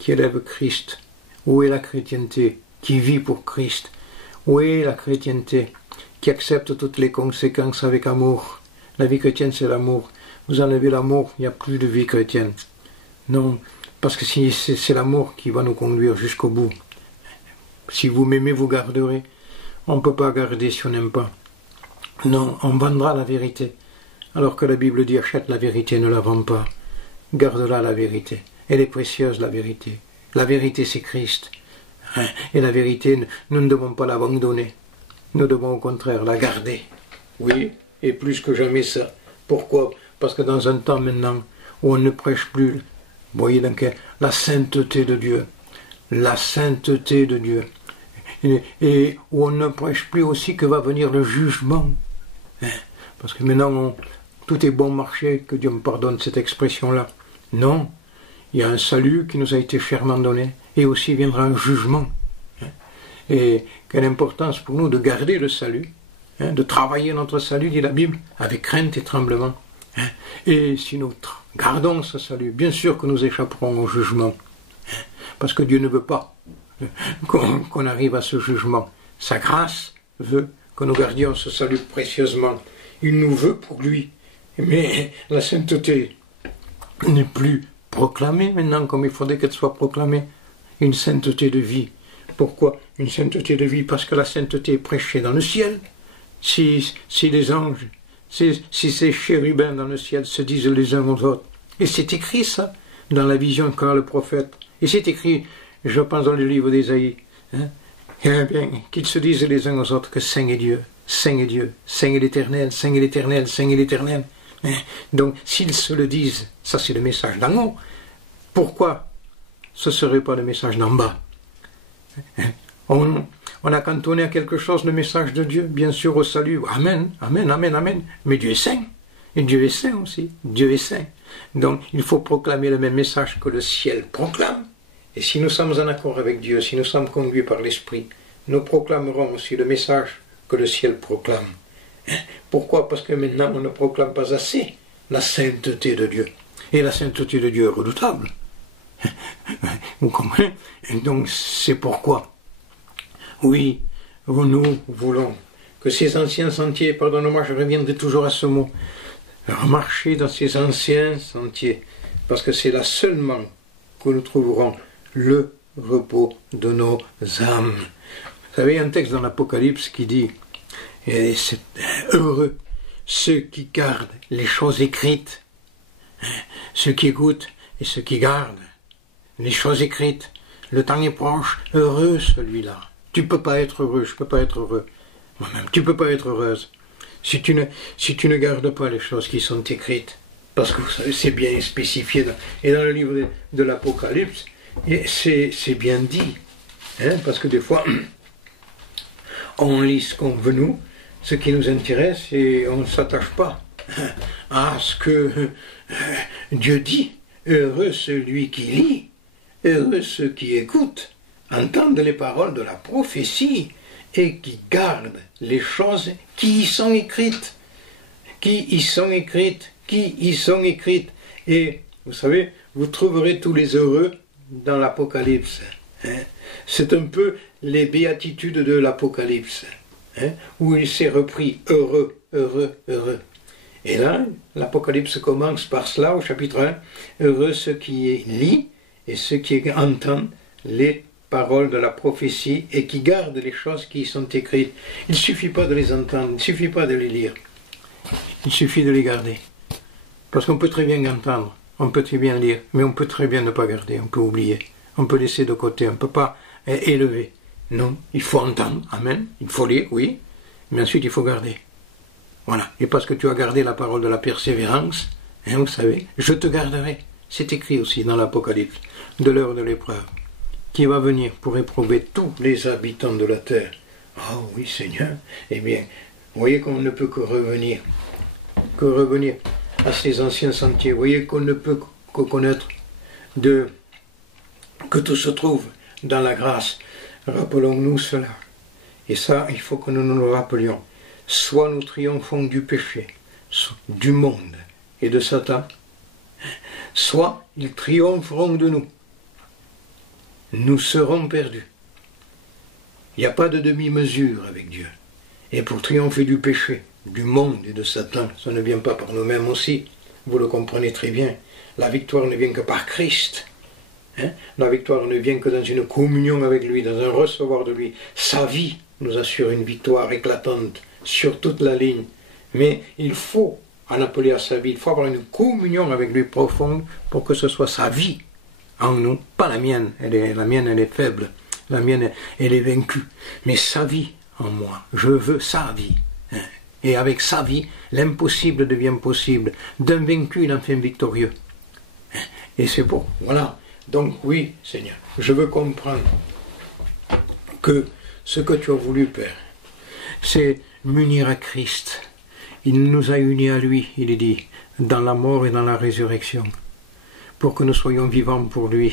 qui élève Christ? Où est la chrétienté qui vit pour Christ? Où est la chrétienté qui accepte toutes les conséquences avec amour? La vie chrétienne, c'est l'amour. Vous enlevez l'amour, il n'y a plus de vie chrétienne. Non, parce que si c'est l'amour qui va nous conduire jusqu'au bout. Si vous m'aimez, vous garderez. On ne peut pas garder si on n'aime pas. Non, on vendra la vérité. Alors que la Bible dit, achète la vérité, ne la vends pas. Garde-la, la vérité. Elle est précieuse, la vérité. La vérité, c'est Christ. Et la vérité, nous ne devons pas l'abandonner. Nous devons au contraire la garder. Oui, et plus que jamais ça. Pourquoi? Parce que dans un temps maintenant où on ne prêche plus, vous voyez donc la sainteté de Dieu, la sainteté de Dieu, et où on ne prêche plus aussi que va venir le jugement. Parce que maintenant, tout est bon marché, que Dieu me pardonne cette expression-là. Non, il y a un salut qui nous a été chèrement donné, et aussi viendra un jugement. Et quelle importance pour nous de garder le salut, de travailler notre salut, dit la Bible, avec crainte et tremblement. Et si nous gardons ce salut, bien sûr que nous échapperons au jugement, parce que Dieu ne veut pas qu'on arrive à ce jugement. Sa grâce veut que nous gardions ce salut précieusement. Il nous veut pour lui. Mais la sainteté n'est plus proclamée maintenant comme il faudrait qu'elle soit proclamée. Une sainteté de vie. Pourquoi une sainteté de vie? Parce que la sainteté est prêchée dans le ciel. Si les anges, si ces chérubins dans le ciel se disent les uns aux autres. Et c'est écrit ça dans la vision qu'a le prophète. Et c'est écrit, je pense dans le livre d'Ésaïe, eh bien, qu'ils se disent les uns aux autres que Saint est Dieu, Saint est Dieu, Saint est l'Éternel, Saint est l'Éternel, Saint est l'Éternel. Donc, s'ils se le disent, ça c'est le message d'en haut. Pourquoi ce ne serait pas le message d'en bas? On a cantonné à quelque chose le message de Dieu, bien sûr au salut. Amen, amen, amen, amen. Mais Dieu est saint. Et Dieu est saint aussi. Dieu est saint. Donc, il faut proclamer le même message que le ciel proclame. Et si nous sommes en accord avec Dieu, si nous sommes conduits par l'Esprit, nous proclamerons aussi le message que le ciel proclame. Pourquoi? Parce que maintenant, on ne proclame pas assez la sainteté de Dieu. Et la sainteté de Dieu est redoutable. Vous comprenez? Et donc, c'est pourquoi, oui, nous voulons que ces anciens sentiers, pardonnez-moi, je reviendrai toujours à ce mot, marcher dans ces anciens sentiers, parce que c'est là seulement que nous trouverons le repos de nos âmes. Vous savez, il y a un texte dans l'Apocalypse qui dit, et c'est heureux ceux qui gardent les choses écrites, ceux qui écoutent et ceux qui gardent les choses écrites. Le temps est proche, heureux celui-là. Tu ne peux pas être heureux, je ne peux pas être heureux. Moi-même, tu ne peux pas être heureuse si tu ne gardes pas les choses qui sont écrites. Parce que vous savez, c'est bien spécifié. Et dans le livre de l'Apocalypse, c'est bien dit. Parce que des fois, on lit ce qu'on veut nous, ce qui nous intéresse, et on ne s'attache pas à ce que Dieu dit. Heureux celui qui lit, heureux ceux qui écoutent, entendent les paroles de la prophétie et qui gardent les choses qui y sont écrites. Qui y sont écrites, qui y sont écrites. Et vous savez, vous trouverez tous les heureux dans l'Apocalypse. C'est un peu les béatitudes de l'Apocalypse, où il s'est repris heureux, heureux, heureux. Et là, l'Apocalypse commence par cela au chapitre 1. Heureux ceux qui lisent et ceux qui entendent les paroles de la prophétie et qui gardent les choses qui y sont écrites. Il ne suffit pas de les entendre, il ne suffit pas de les lire. Il suffit de les garder. Parce qu'on peut très bien entendre, on peut très bien lire, mais on peut très bien ne pas garder, on peut oublier, on peut laisser de côté, on ne peut pas élever. Non, il faut entendre, amen, il faut lire, oui, mais ensuite il faut garder. Voilà, et parce que tu as gardé la parole de la persévérance, vous savez, je te garderai. C'est écrit aussi dans l'Apocalypse, de l'heure de l'épreuve, qui va venir pour éprouver tous les habitants de la terre. Ah oui, Seigneur, eh bien, vous voyez qu'on ne peut que revenir à ces anciens sentiers. Vous voyez qu'on ne peut que connaître que tout se trouve dans la grâce. Rappelons-nous cela. Et ça, il faut que nous nous le rappelions. Soit nous triomphons du péché, du monde et de Satan, soit ils triompheront de nous. Nous serons perdus. Il n'y a pas de demi-mesure avec Dieu. Et pour triompher du péché, du monde et de Satan, ça ne vient pas par nous-mêmes aussi. Vous le comprenez très bien. La victoire ne vient que par Christ. La victoire ne vient que dans une communion avec lui, dans un recevoir de lui. Sa vie nous assure une victoire éclatante sur toute la ligne. Mais il faut en appeler à sa vie. Il faut avoir une communion avec lui profonde pour que ce soit sa vie en nous, pas la mienne. La mienne, elle est faible. La mienne, elle est vaincue. Mais sa vie en moi, je veux sa vie. Hein. Et avec sa vie, l'impossible devient possible. D'un vaincu, il en fait un victorieux. Hein. Et c'est bon, voilà. Donc oui, Seigneur, je veux comprendre que ce que tu as voulu, Père, c'est m'unir à Christ. Il nous a unis à lui, il est dit, dans la mort et dans la résurrection, pour que nous soyons vivants pour lui,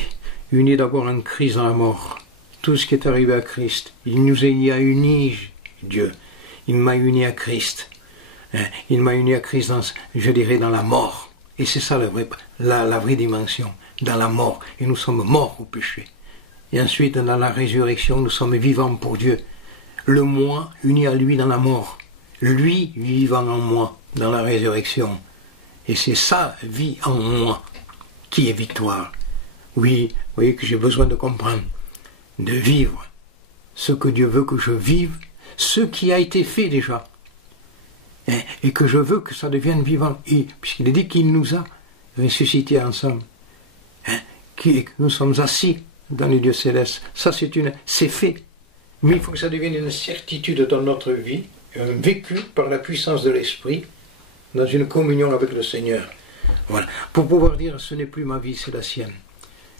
unis d'abord en Christ dans la mort. Tout ce qui est arrivé à Christ, il nous y a unis, Dieu. Il m'a uni à Christ. Il m'a uni à Christ, je dirais, dans la mort. Et c'est ça la vraie dimension, dans la mort. Et nous sommes morts au péché. Et ensuite, dans la résurrection, nous sommes vivants pour Dieu. Le moi uni à lui dans la mort. Lui vivant en moi dans la résurrection. Et c'est sa vie en moi qui est victoire. Oui, vous voyez que j'ai besoin de comprendre, de vivre ce que Dieu veut que je vive, ce qui a été fait déjà. Et que je veux que ça devienne vivant. Puisqu'il est dit qu'il nous a ressuscités ensemble. Que nous sommes assis dans les lieux célestes. Ça, c'est fait. Mais il faut que ça devienne une certitude dans notre vie, un vécu par la puissance de l'Esprit, dans une communion avec le Seigneur. Voilà. Pour pouvoir dire, ce n'est plus ma vie, c'est la sienne.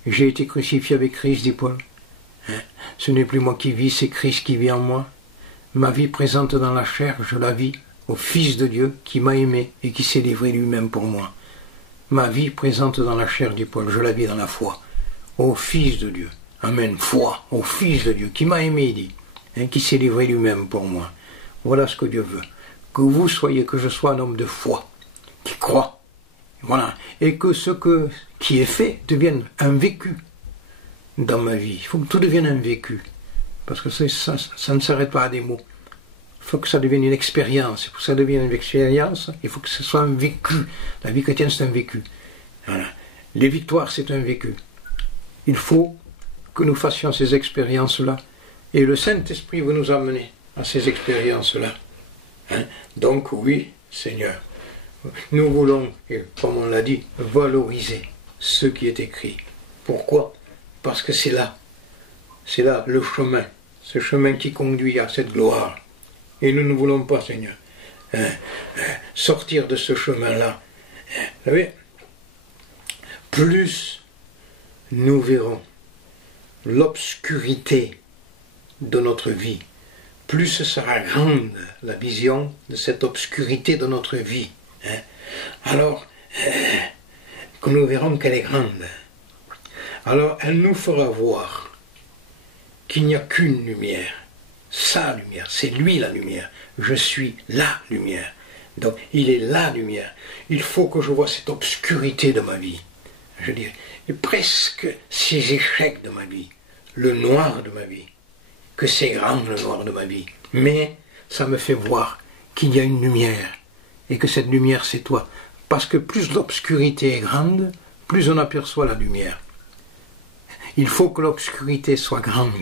J'ai été crucifié avec Christ, dit Paul. Ce n'est plus moi qui vis, c'est Christ qui vit en moi. Ma vie présente dans la chair, je la vis au Fils de Dieu qui m'a aimé et qui s'est livré lui-même pour moi. Ma vie présente dans la chair, dit Paul, je la vis dans la foi. Au Fils de Dieu. Amen. Foi au Fils de Dieu qui m'a aimé, il dit, qui s'est livré lui-même pour moi. Voilà ce que Dieu veut. Que vous soyez, que je sois un homme de foi, qui croit. Voilà. Et que ce qui est fait devienne un vécu dans ma vie. Il faut que tout devienne un vécu. Parce que ça ne s'arrête pas à des mots. Il faut que ça devienne une expérience. Et pour que ça devienne une expérience, il faut que ce soit un vécu. La vie chrétienne, c'est un vécu. Voilà. Les victoires, c'est un vécu. Il faut que nous fassions ces expériences-là. Et le Saint-Esprit veut nous amener à ces expériences-là. Donc oui, Seigneur, nous voulons, et comme on l'a dit, valoriser ce qui est écrit. Pourquoi? Parce que c'est là le chemin, ce chemin qui conduit à cette gloire. Et nous ne voulons pas, Seigneur, sortir de ce chemin-là. Vous savez, plus nous verrons l'obscurité de notre vie, plus sera grande la vision de cette obscurité de notre vie. Alors, que nous verrons qu'elle est grande, alors elle nous fera voir qu'il n'y a qu'une lumière, sa lumière, c'est lui la lumière, je suis la lumière. Donc il est la lumière. Il faut que je vois cette obscurité de ma vie, je dirais, et presque ces échecs de ma vie, le noir de ma vie, que c'est grand le noir de ma vie, mais ça me fait voir qu'il y a une lumière, et que cette lumière c'est toi, parce que plus l'obscurité est grande, plus on aperçoit la lumière. Il faut que l'obscurité soit grande,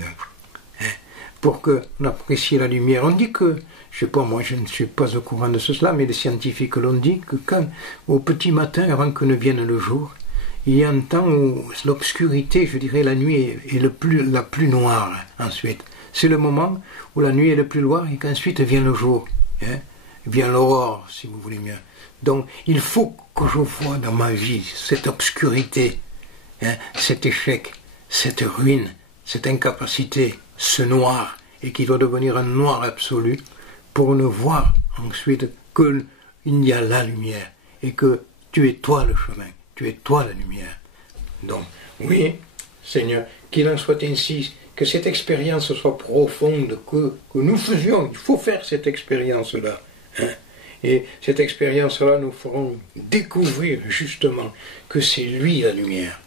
pour qu'on apprécie la lumière. On dit que, je sais pas, moi je ne suis pas au courant de cela, mais les scientifiques l'ont dit, que quand, au petit matin, avant que ne vienne le jour, il y a un temps où l'obscurité, je dirais la nuit, est la plus noire ensuite. C'est le moment où la nuit est le plus noire et qu'ensuite vient le jour, vient l'aurore, si vous voulez mieux. Donc il faut que je voie dans ma vie cette obscurité, cet échec, cette ruine, cette incapacité, ce noir, et qui doit devenir un noir absolu, pour ne voir ensuite qu'il y a la lumière, et que tu es toi le chemin, tu es toi la lumière. Donc, oui, Seigneur, qu'il en soit ainsi, que cette expérience soit profonde, que nous faisions, il faut faire cette expérience-là. Et cette expérience-là nous ferons découvrir justement que c'est lui la lumière.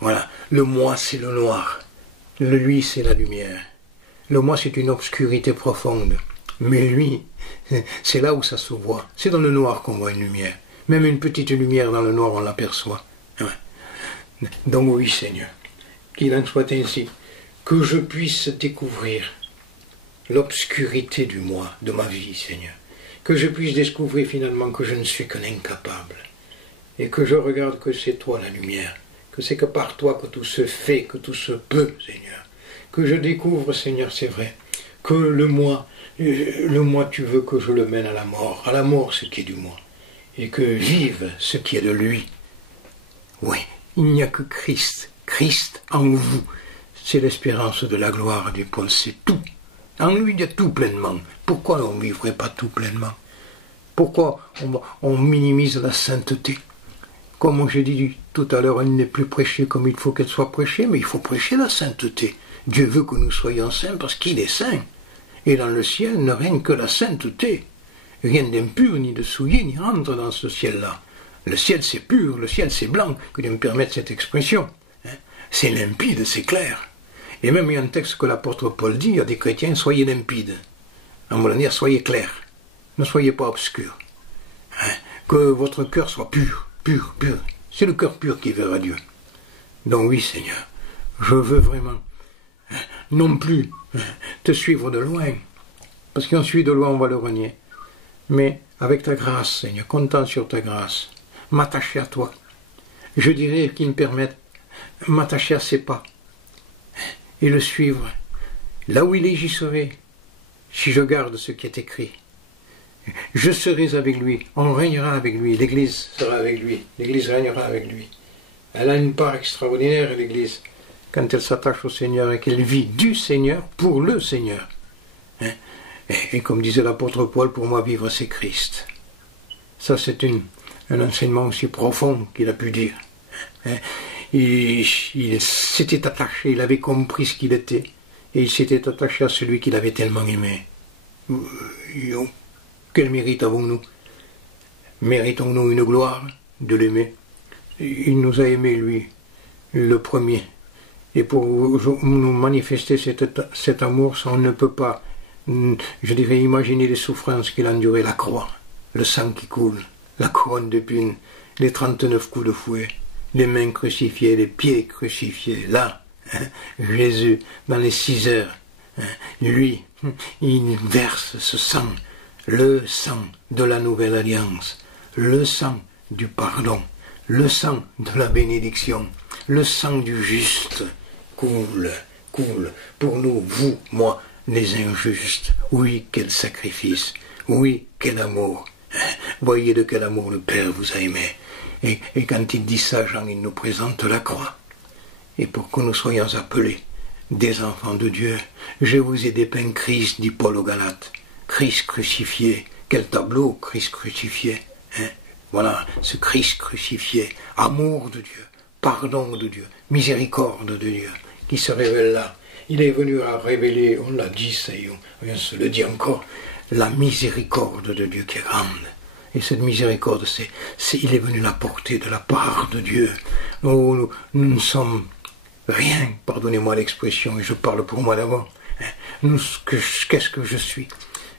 Voilà, le moi c'est le noir, le lui c'est la lumière. Le moi c'est une obscurité profonde, mais lui, c'est là où ça se voit. C'est dans le noir qu'on voit une lumière. Même une petite lumière dans le noir on l'aperçoit. Donc oui Seigneur, qu'il en soit ainsi, que je puisse découvrir l'obscurité du moi, de ma vie Seigneur. Que je puisse découvrir finalement que je ne suis qu'un incapable. Et que je regarde que c'est toi la lumière. Que c'est que par toi que tout se fait, que tout se peut, Seigneur. que je découvre, Seigneur, c'est vrai, que le moi, tu veux que je le mène à la mort ce qui est du moi, et que vive ce qui est de lui. Oui, il n'y a que Christ, Christ en vous, c'est l'espérance de la gloire du Paul, c'est tout. En lui, il y a tout pleinement. Pourquoi on ne vivrait pas tout pleinement? Pourquoi on minimise la sainteté? Comme j'ai dit tout à l'heure, elle n'est plus prêchée comme il faut qu'elle soit prêchée, mais il faut prêcher la sainteté. Dieu veut que nous soyons saints parce qu'il est saint. Et dans le ciel ne règne que la sainteté. Rien d'impur, ni de souillé, n'y rentre dans ce ciel-là. Le ciel c'est pur, le ciel c'est blanc, que Dieu me permette cette expression. C'est limpide, c'est clair. Et même il y a un texte que l'apôtre Paul dit à des chrétiens, soyez limpides. En voulant dire, soyez clairs. Ne soyez pas obscurs. Que votre cœur soit pur, pur, pur. C'est le cœur pur qui verra Dieu. Donc oui, Seigneur, je veux vraiment, non plus te suivre de loin, parce qu'on suit de loin, on va le renier. Mais avec ta grâce, Seigneur, comptant sur ta grâce, m'attacher à toi. Je dirais qu'il me permette m'attacher à ses pas et le suivre. Là où il est, j'y serai, si je garde ce qui est écrit. Je serai avec lui, on régnera avec lui, l'Église sera avec lui, l'Église régnera avec lui. Elle a une part extraordinaire, l'Église, quand elle s'attache au Seigneur et qu'elle vit du Seigneur pour le Seigneur. Et comme disait l'apôtre Paul, pour moi vivre c'est Christ. Ça c'est un enseignement aussi profond qu'il a pu dire. Il s'était attaché, il avait compris ce qu'il était, et il s'était attaché à celui qu'il avait tellement aimé. Quel mérite avons-nous? Méritons-nous une gloire de l'aimer? Il nous a aimés, lui, le premier. Et pour nous manifester cet amour, on ne peut pas, je dirais, imaginer les souffrances qu'il a endurées, la croix, le sang qui coule, la couronne d'épines, les 39 coups de fouet, les mains crucifiées, les pieds crucifiés. Là, Jésus, dans les 6 heures, lui, il verse ce sang, le sang de la nouvelle alliance, le sang du pardon, le sang de la bénédiction, le sang du juste coule pour nous, vous, moi, les injustes. Oui, quel sacrifice, oui, quel amour. Voyez de quel amour le Père vous a aimé. Et quand il dit ça, Jean, il nous présente la croix. Et pour que nous soyons appelés des enfants de Dieu, je vous ai dépeint Christ, dit Paul aux Galates. Christ crucifié, quel tableau, Christ crucifié. Voilà, ce Christ crucifié, amour de Dieu, pardon de Dieu, miséricorde de Dieu, qui se révèle là. Il est venu à révéler, on l'a dit, ça y est, on se le dit encore, la miséricorde de Dieu qui est grande. Et cette miséricorde, il est venu la porter de la part de Dieu. Oh, nous ne sommes rien, pardonnez-moi l'expression, et je parle pour moi d'abord. Qu'est-ce que je suis?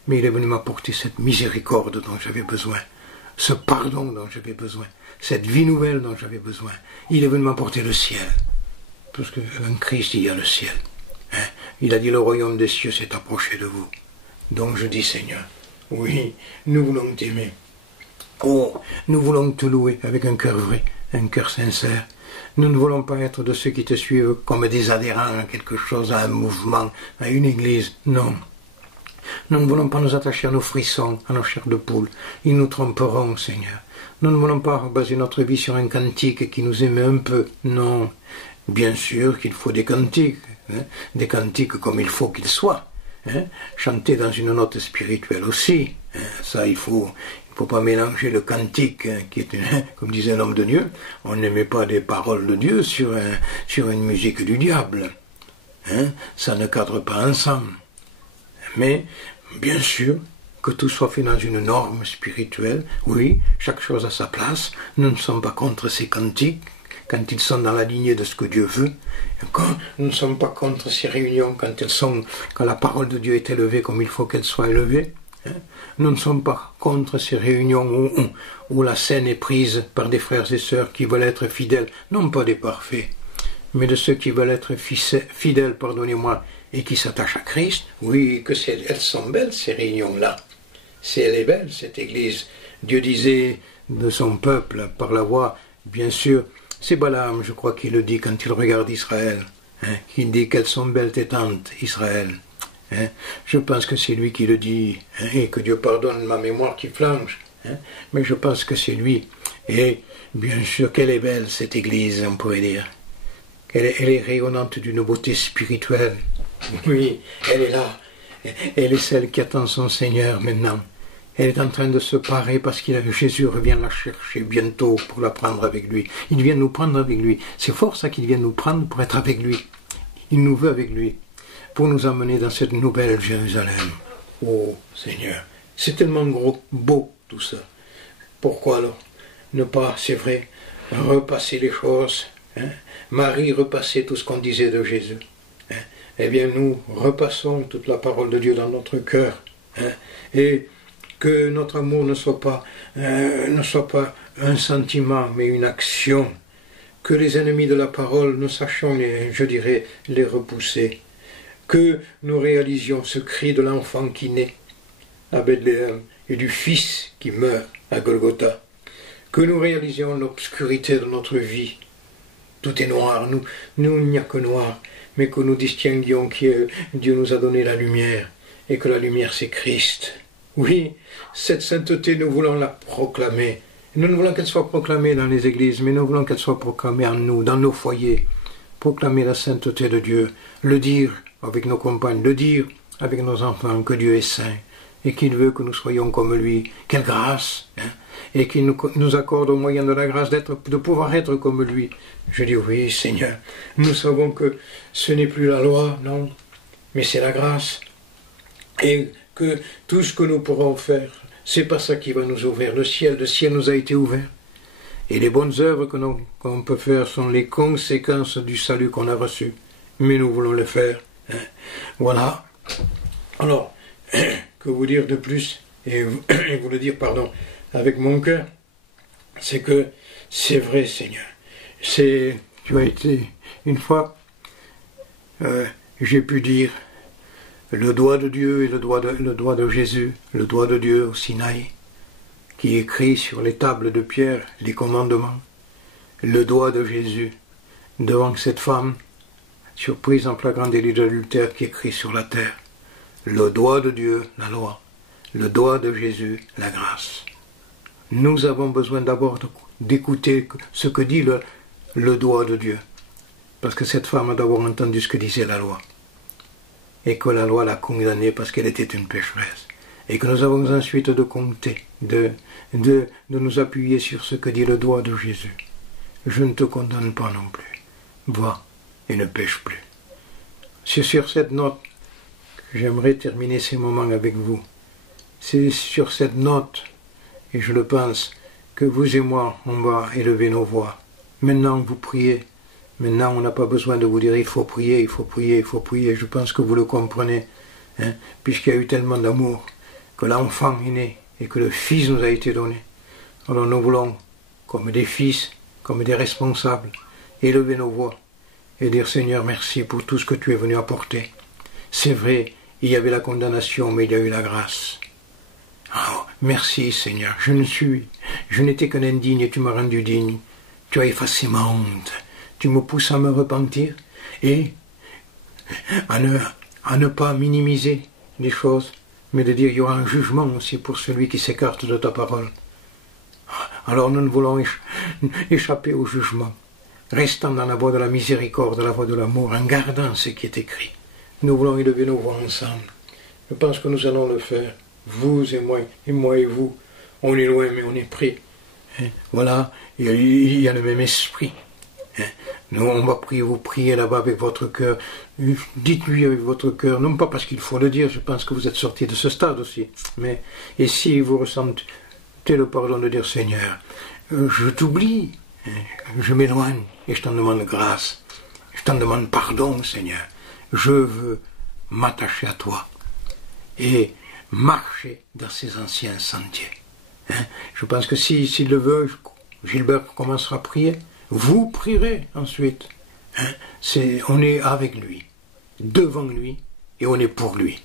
Mais il est venu m'apporter cette miséricorde dont j'avais besoin, ce pardon dont j'avais besoin, cette vie nouvelle dont j'avais besoin. Il est venu m'apporter le ciel, parce qu'en Christ il y a le ciel. Il a dit le royaume des cieux s'est approché de vous. Donc je dis Seigneur, oui, nous voulons t'aimer. Oh, nous voulons te louer avec un cœur vrai, un cœur sincère. Nous ne voulons pas être de ceux qui te suivent comme des adhérents à quelque chose, à un mouvement, à une église. Non. Nous ne voulons pas nous attacher à nos frissons, à nos chairs de poule. Ils nous tromperont, Seigneur. Nous ne voulons pas baser notre vie sur un cantique qui nous émet un peu. Non. Bien sûr qu'il faut des cantiques comme il faut qu'ils soient. Chanter dans une note spirituelle aussi. Ça, il faut pas mélanger le cantique, qui est, comme disait un homme de Dieu, on ne met pas des paroles de Dieu sur une musique du diable. Ça ne cadre pas ensemble. Mais, bien sûr, que tout soit fait dans une norme spirituelle, oui, chaque chose à sa place, nous ne sommes pas contre ces cantiques, quand ils sont dans la lignée de ce que Dieu veut, nous ne sommes pas contre ces réunions quand la parole de Dieu est élevée comme il faut qu'elle soit élevée. Nous ne sommes pas contre ces réunions où la scène est prise par des frères et sœurs qui veulent être fidèles, non pas des parfaits, mais de ceux qui veulent être fidèles, pardonnez-moi, et qui s'attachent à Christ. Oui, elles sont belles ces réunions-là. Elle est belle cette Église. Dieu disait de son peuple par la voix, bien sûr, c'est Balaam, je crois qu'il le dit quand il regarde Israël. qui dit qu'elles sont belles tes tentes, Israël. Je pense que c'est lui qui le dit, et que Dieu pardonne ma mémoire qui flanche. Mais je pense que c'est lui. Et bien sûr qu'elle est belle, cette église, on pourrait dire. Elle est rayonnante d'une beauté spirituelle. Oui, elle est là. Elle est celle qui attend son Seigneur maintenant. Elle est en train de se parer parce que Jésus revient la chercher bientôt pour la prendre avec lui. Il vient nous prendre avec lui. C'est fort ça qu'il vient nous prendre pour être avec lui. Il nous veut avec lui, pour nous emmener dans cette nouvelle Jérusalem. Oh Seigneur, c'est tellement beau tout ça. Pourquoi alors ne pas, c'est vrai, repasser les choses, Marie repassait tout ce qu'on disait de Jésus. Eh bien nous repassons toute la parole de Dieu dans notre cœur. Et que notre amour ne soit pas un sentiment, mais une action. Que les ennemis de la parole, nous sachions, les repousser. Que nous réalisions ce cri de l'enfant qui naît à Bethléem et du Fils qui meurt à Golgotha. Que nous réalisions l'obscurité de notre vie. Tout est noir, nous il n'y a que noir, mais que nous distinguions que Dieu nous a donné la lumière, et que la lumière c'est Christ. Oui, cette sainteté, nous voulons la proclamer. Nous ne voulons qu'elle soit proclamée dans les églises, mais nous voulons qu'elle soit proclamée en nous, dans nos foyers. Proclamer la sainteté de Dieu, le dire avec nos compagnes, le dire avec nos enfants que Dieu est saint et qu'il veut que nous soyons comme lui. Quelle grâce, et qu'il nous accorde au moyen de la grâce de pouvoir être comme lui. Je dis oui, Seigneur, nous savons que ce n'est plus la loi, non, mais c'est la grâce. Et que tout ce que nous pourrons faire, c'est pas ça qui va nous ouvrir le ciel nous a été ouvert. Et les bonnes œuvres qu'on peut faire sont les conséquences du salut qu'on a reçu. Mais nous voulons le faire. Voilà. Alors, que vous dire de plus, et vous le dire, pardon, avec mon cœur, c'est que c'est vrai, Seigneur. Tu as été, une fois, j'ai pu dire, le doigt de Dieu et le doigt de Jésus, le doigt de Dieu au Sinaï, qui écrit sur les tables de pierre les commandements, le doigt de Jésus devant cette femme, surprise en flagrant délit d'adultère, qui écrit sur la terre, le doigt de Dieu, la loi, le doigt de Jésus, la grâce. Nous avons besoin d'abord d'écouter ce que dit le doigt de Dieu, parce que cette femme a d'abord entendu ce que disait la loi, et que la loi l'a condamnée parce qu'elle était une pécheresse, et que nous avons ensuite de compter, de nous appuyer sur ce que dit le doigt de Jésus. Je ne te condamne pas non plus. Va et ne pêche plus. C'est sur cette note que j'aimerais terminer ces moments avec vous. C'est sur cette note, et je le pense, que vous et moi, on va élever nos voix. Maintenant, vous priez. Maintenant, on n'a pas besoin de vous dire il faut prier, il faut prier, il faut prier. Je pense que vous le comprenez, puisqu'il y a eu tellement d'amour, que l'enfant est né et que le Fils nous a été donné. Alors nous voulons, comme des fils, comme des responsables, élever nos voix et dire Seigneur, merci pour tout ce que tu es venu apporter. C'est vrai, il y avait la condamnation, mais il y a eu la grâce. Oh, merci Seigneur, je n'étais qu'un indigne et tu m'as rendu digne. Tu as effacé ma honte. Tu me pousses à me repentir et à ne pas minimiser les choses, mais de dire il y aura un jugement aussi pour celui qui s'écarte de ta parole. Alors nous ne voulons échapper au jugement, restant dans la voie de la miséricorde, la voie de l'amour, en gardant ce qui est écrit. Nous voulons élever nos voix ensemble. Je pense que nous allons le faire, vous et moi et vous. On est loin mais on est près. Voilà, il y a le même esprit. Nous, on va prier, vous priez là-bas avec votre cœur. Dites-lui avec votre cœur, non pas parce qu'il faut le dire, je pense que vous êtes sortis de ce stade aussi. Mais, et si vous ressentez le pardon de dire Seigneur, je t'oublie, je m'éloigne et je t'en demande grâce. Je t'en demande pardon, Seigneur. Je veux m'attacher à toi et marcher dans ces anciens sentiers. Je pense que s'il le veut, Gilbert commencera à prier. Vous prierez ensuite. On est avec lui, devant lui, et on est pour lui.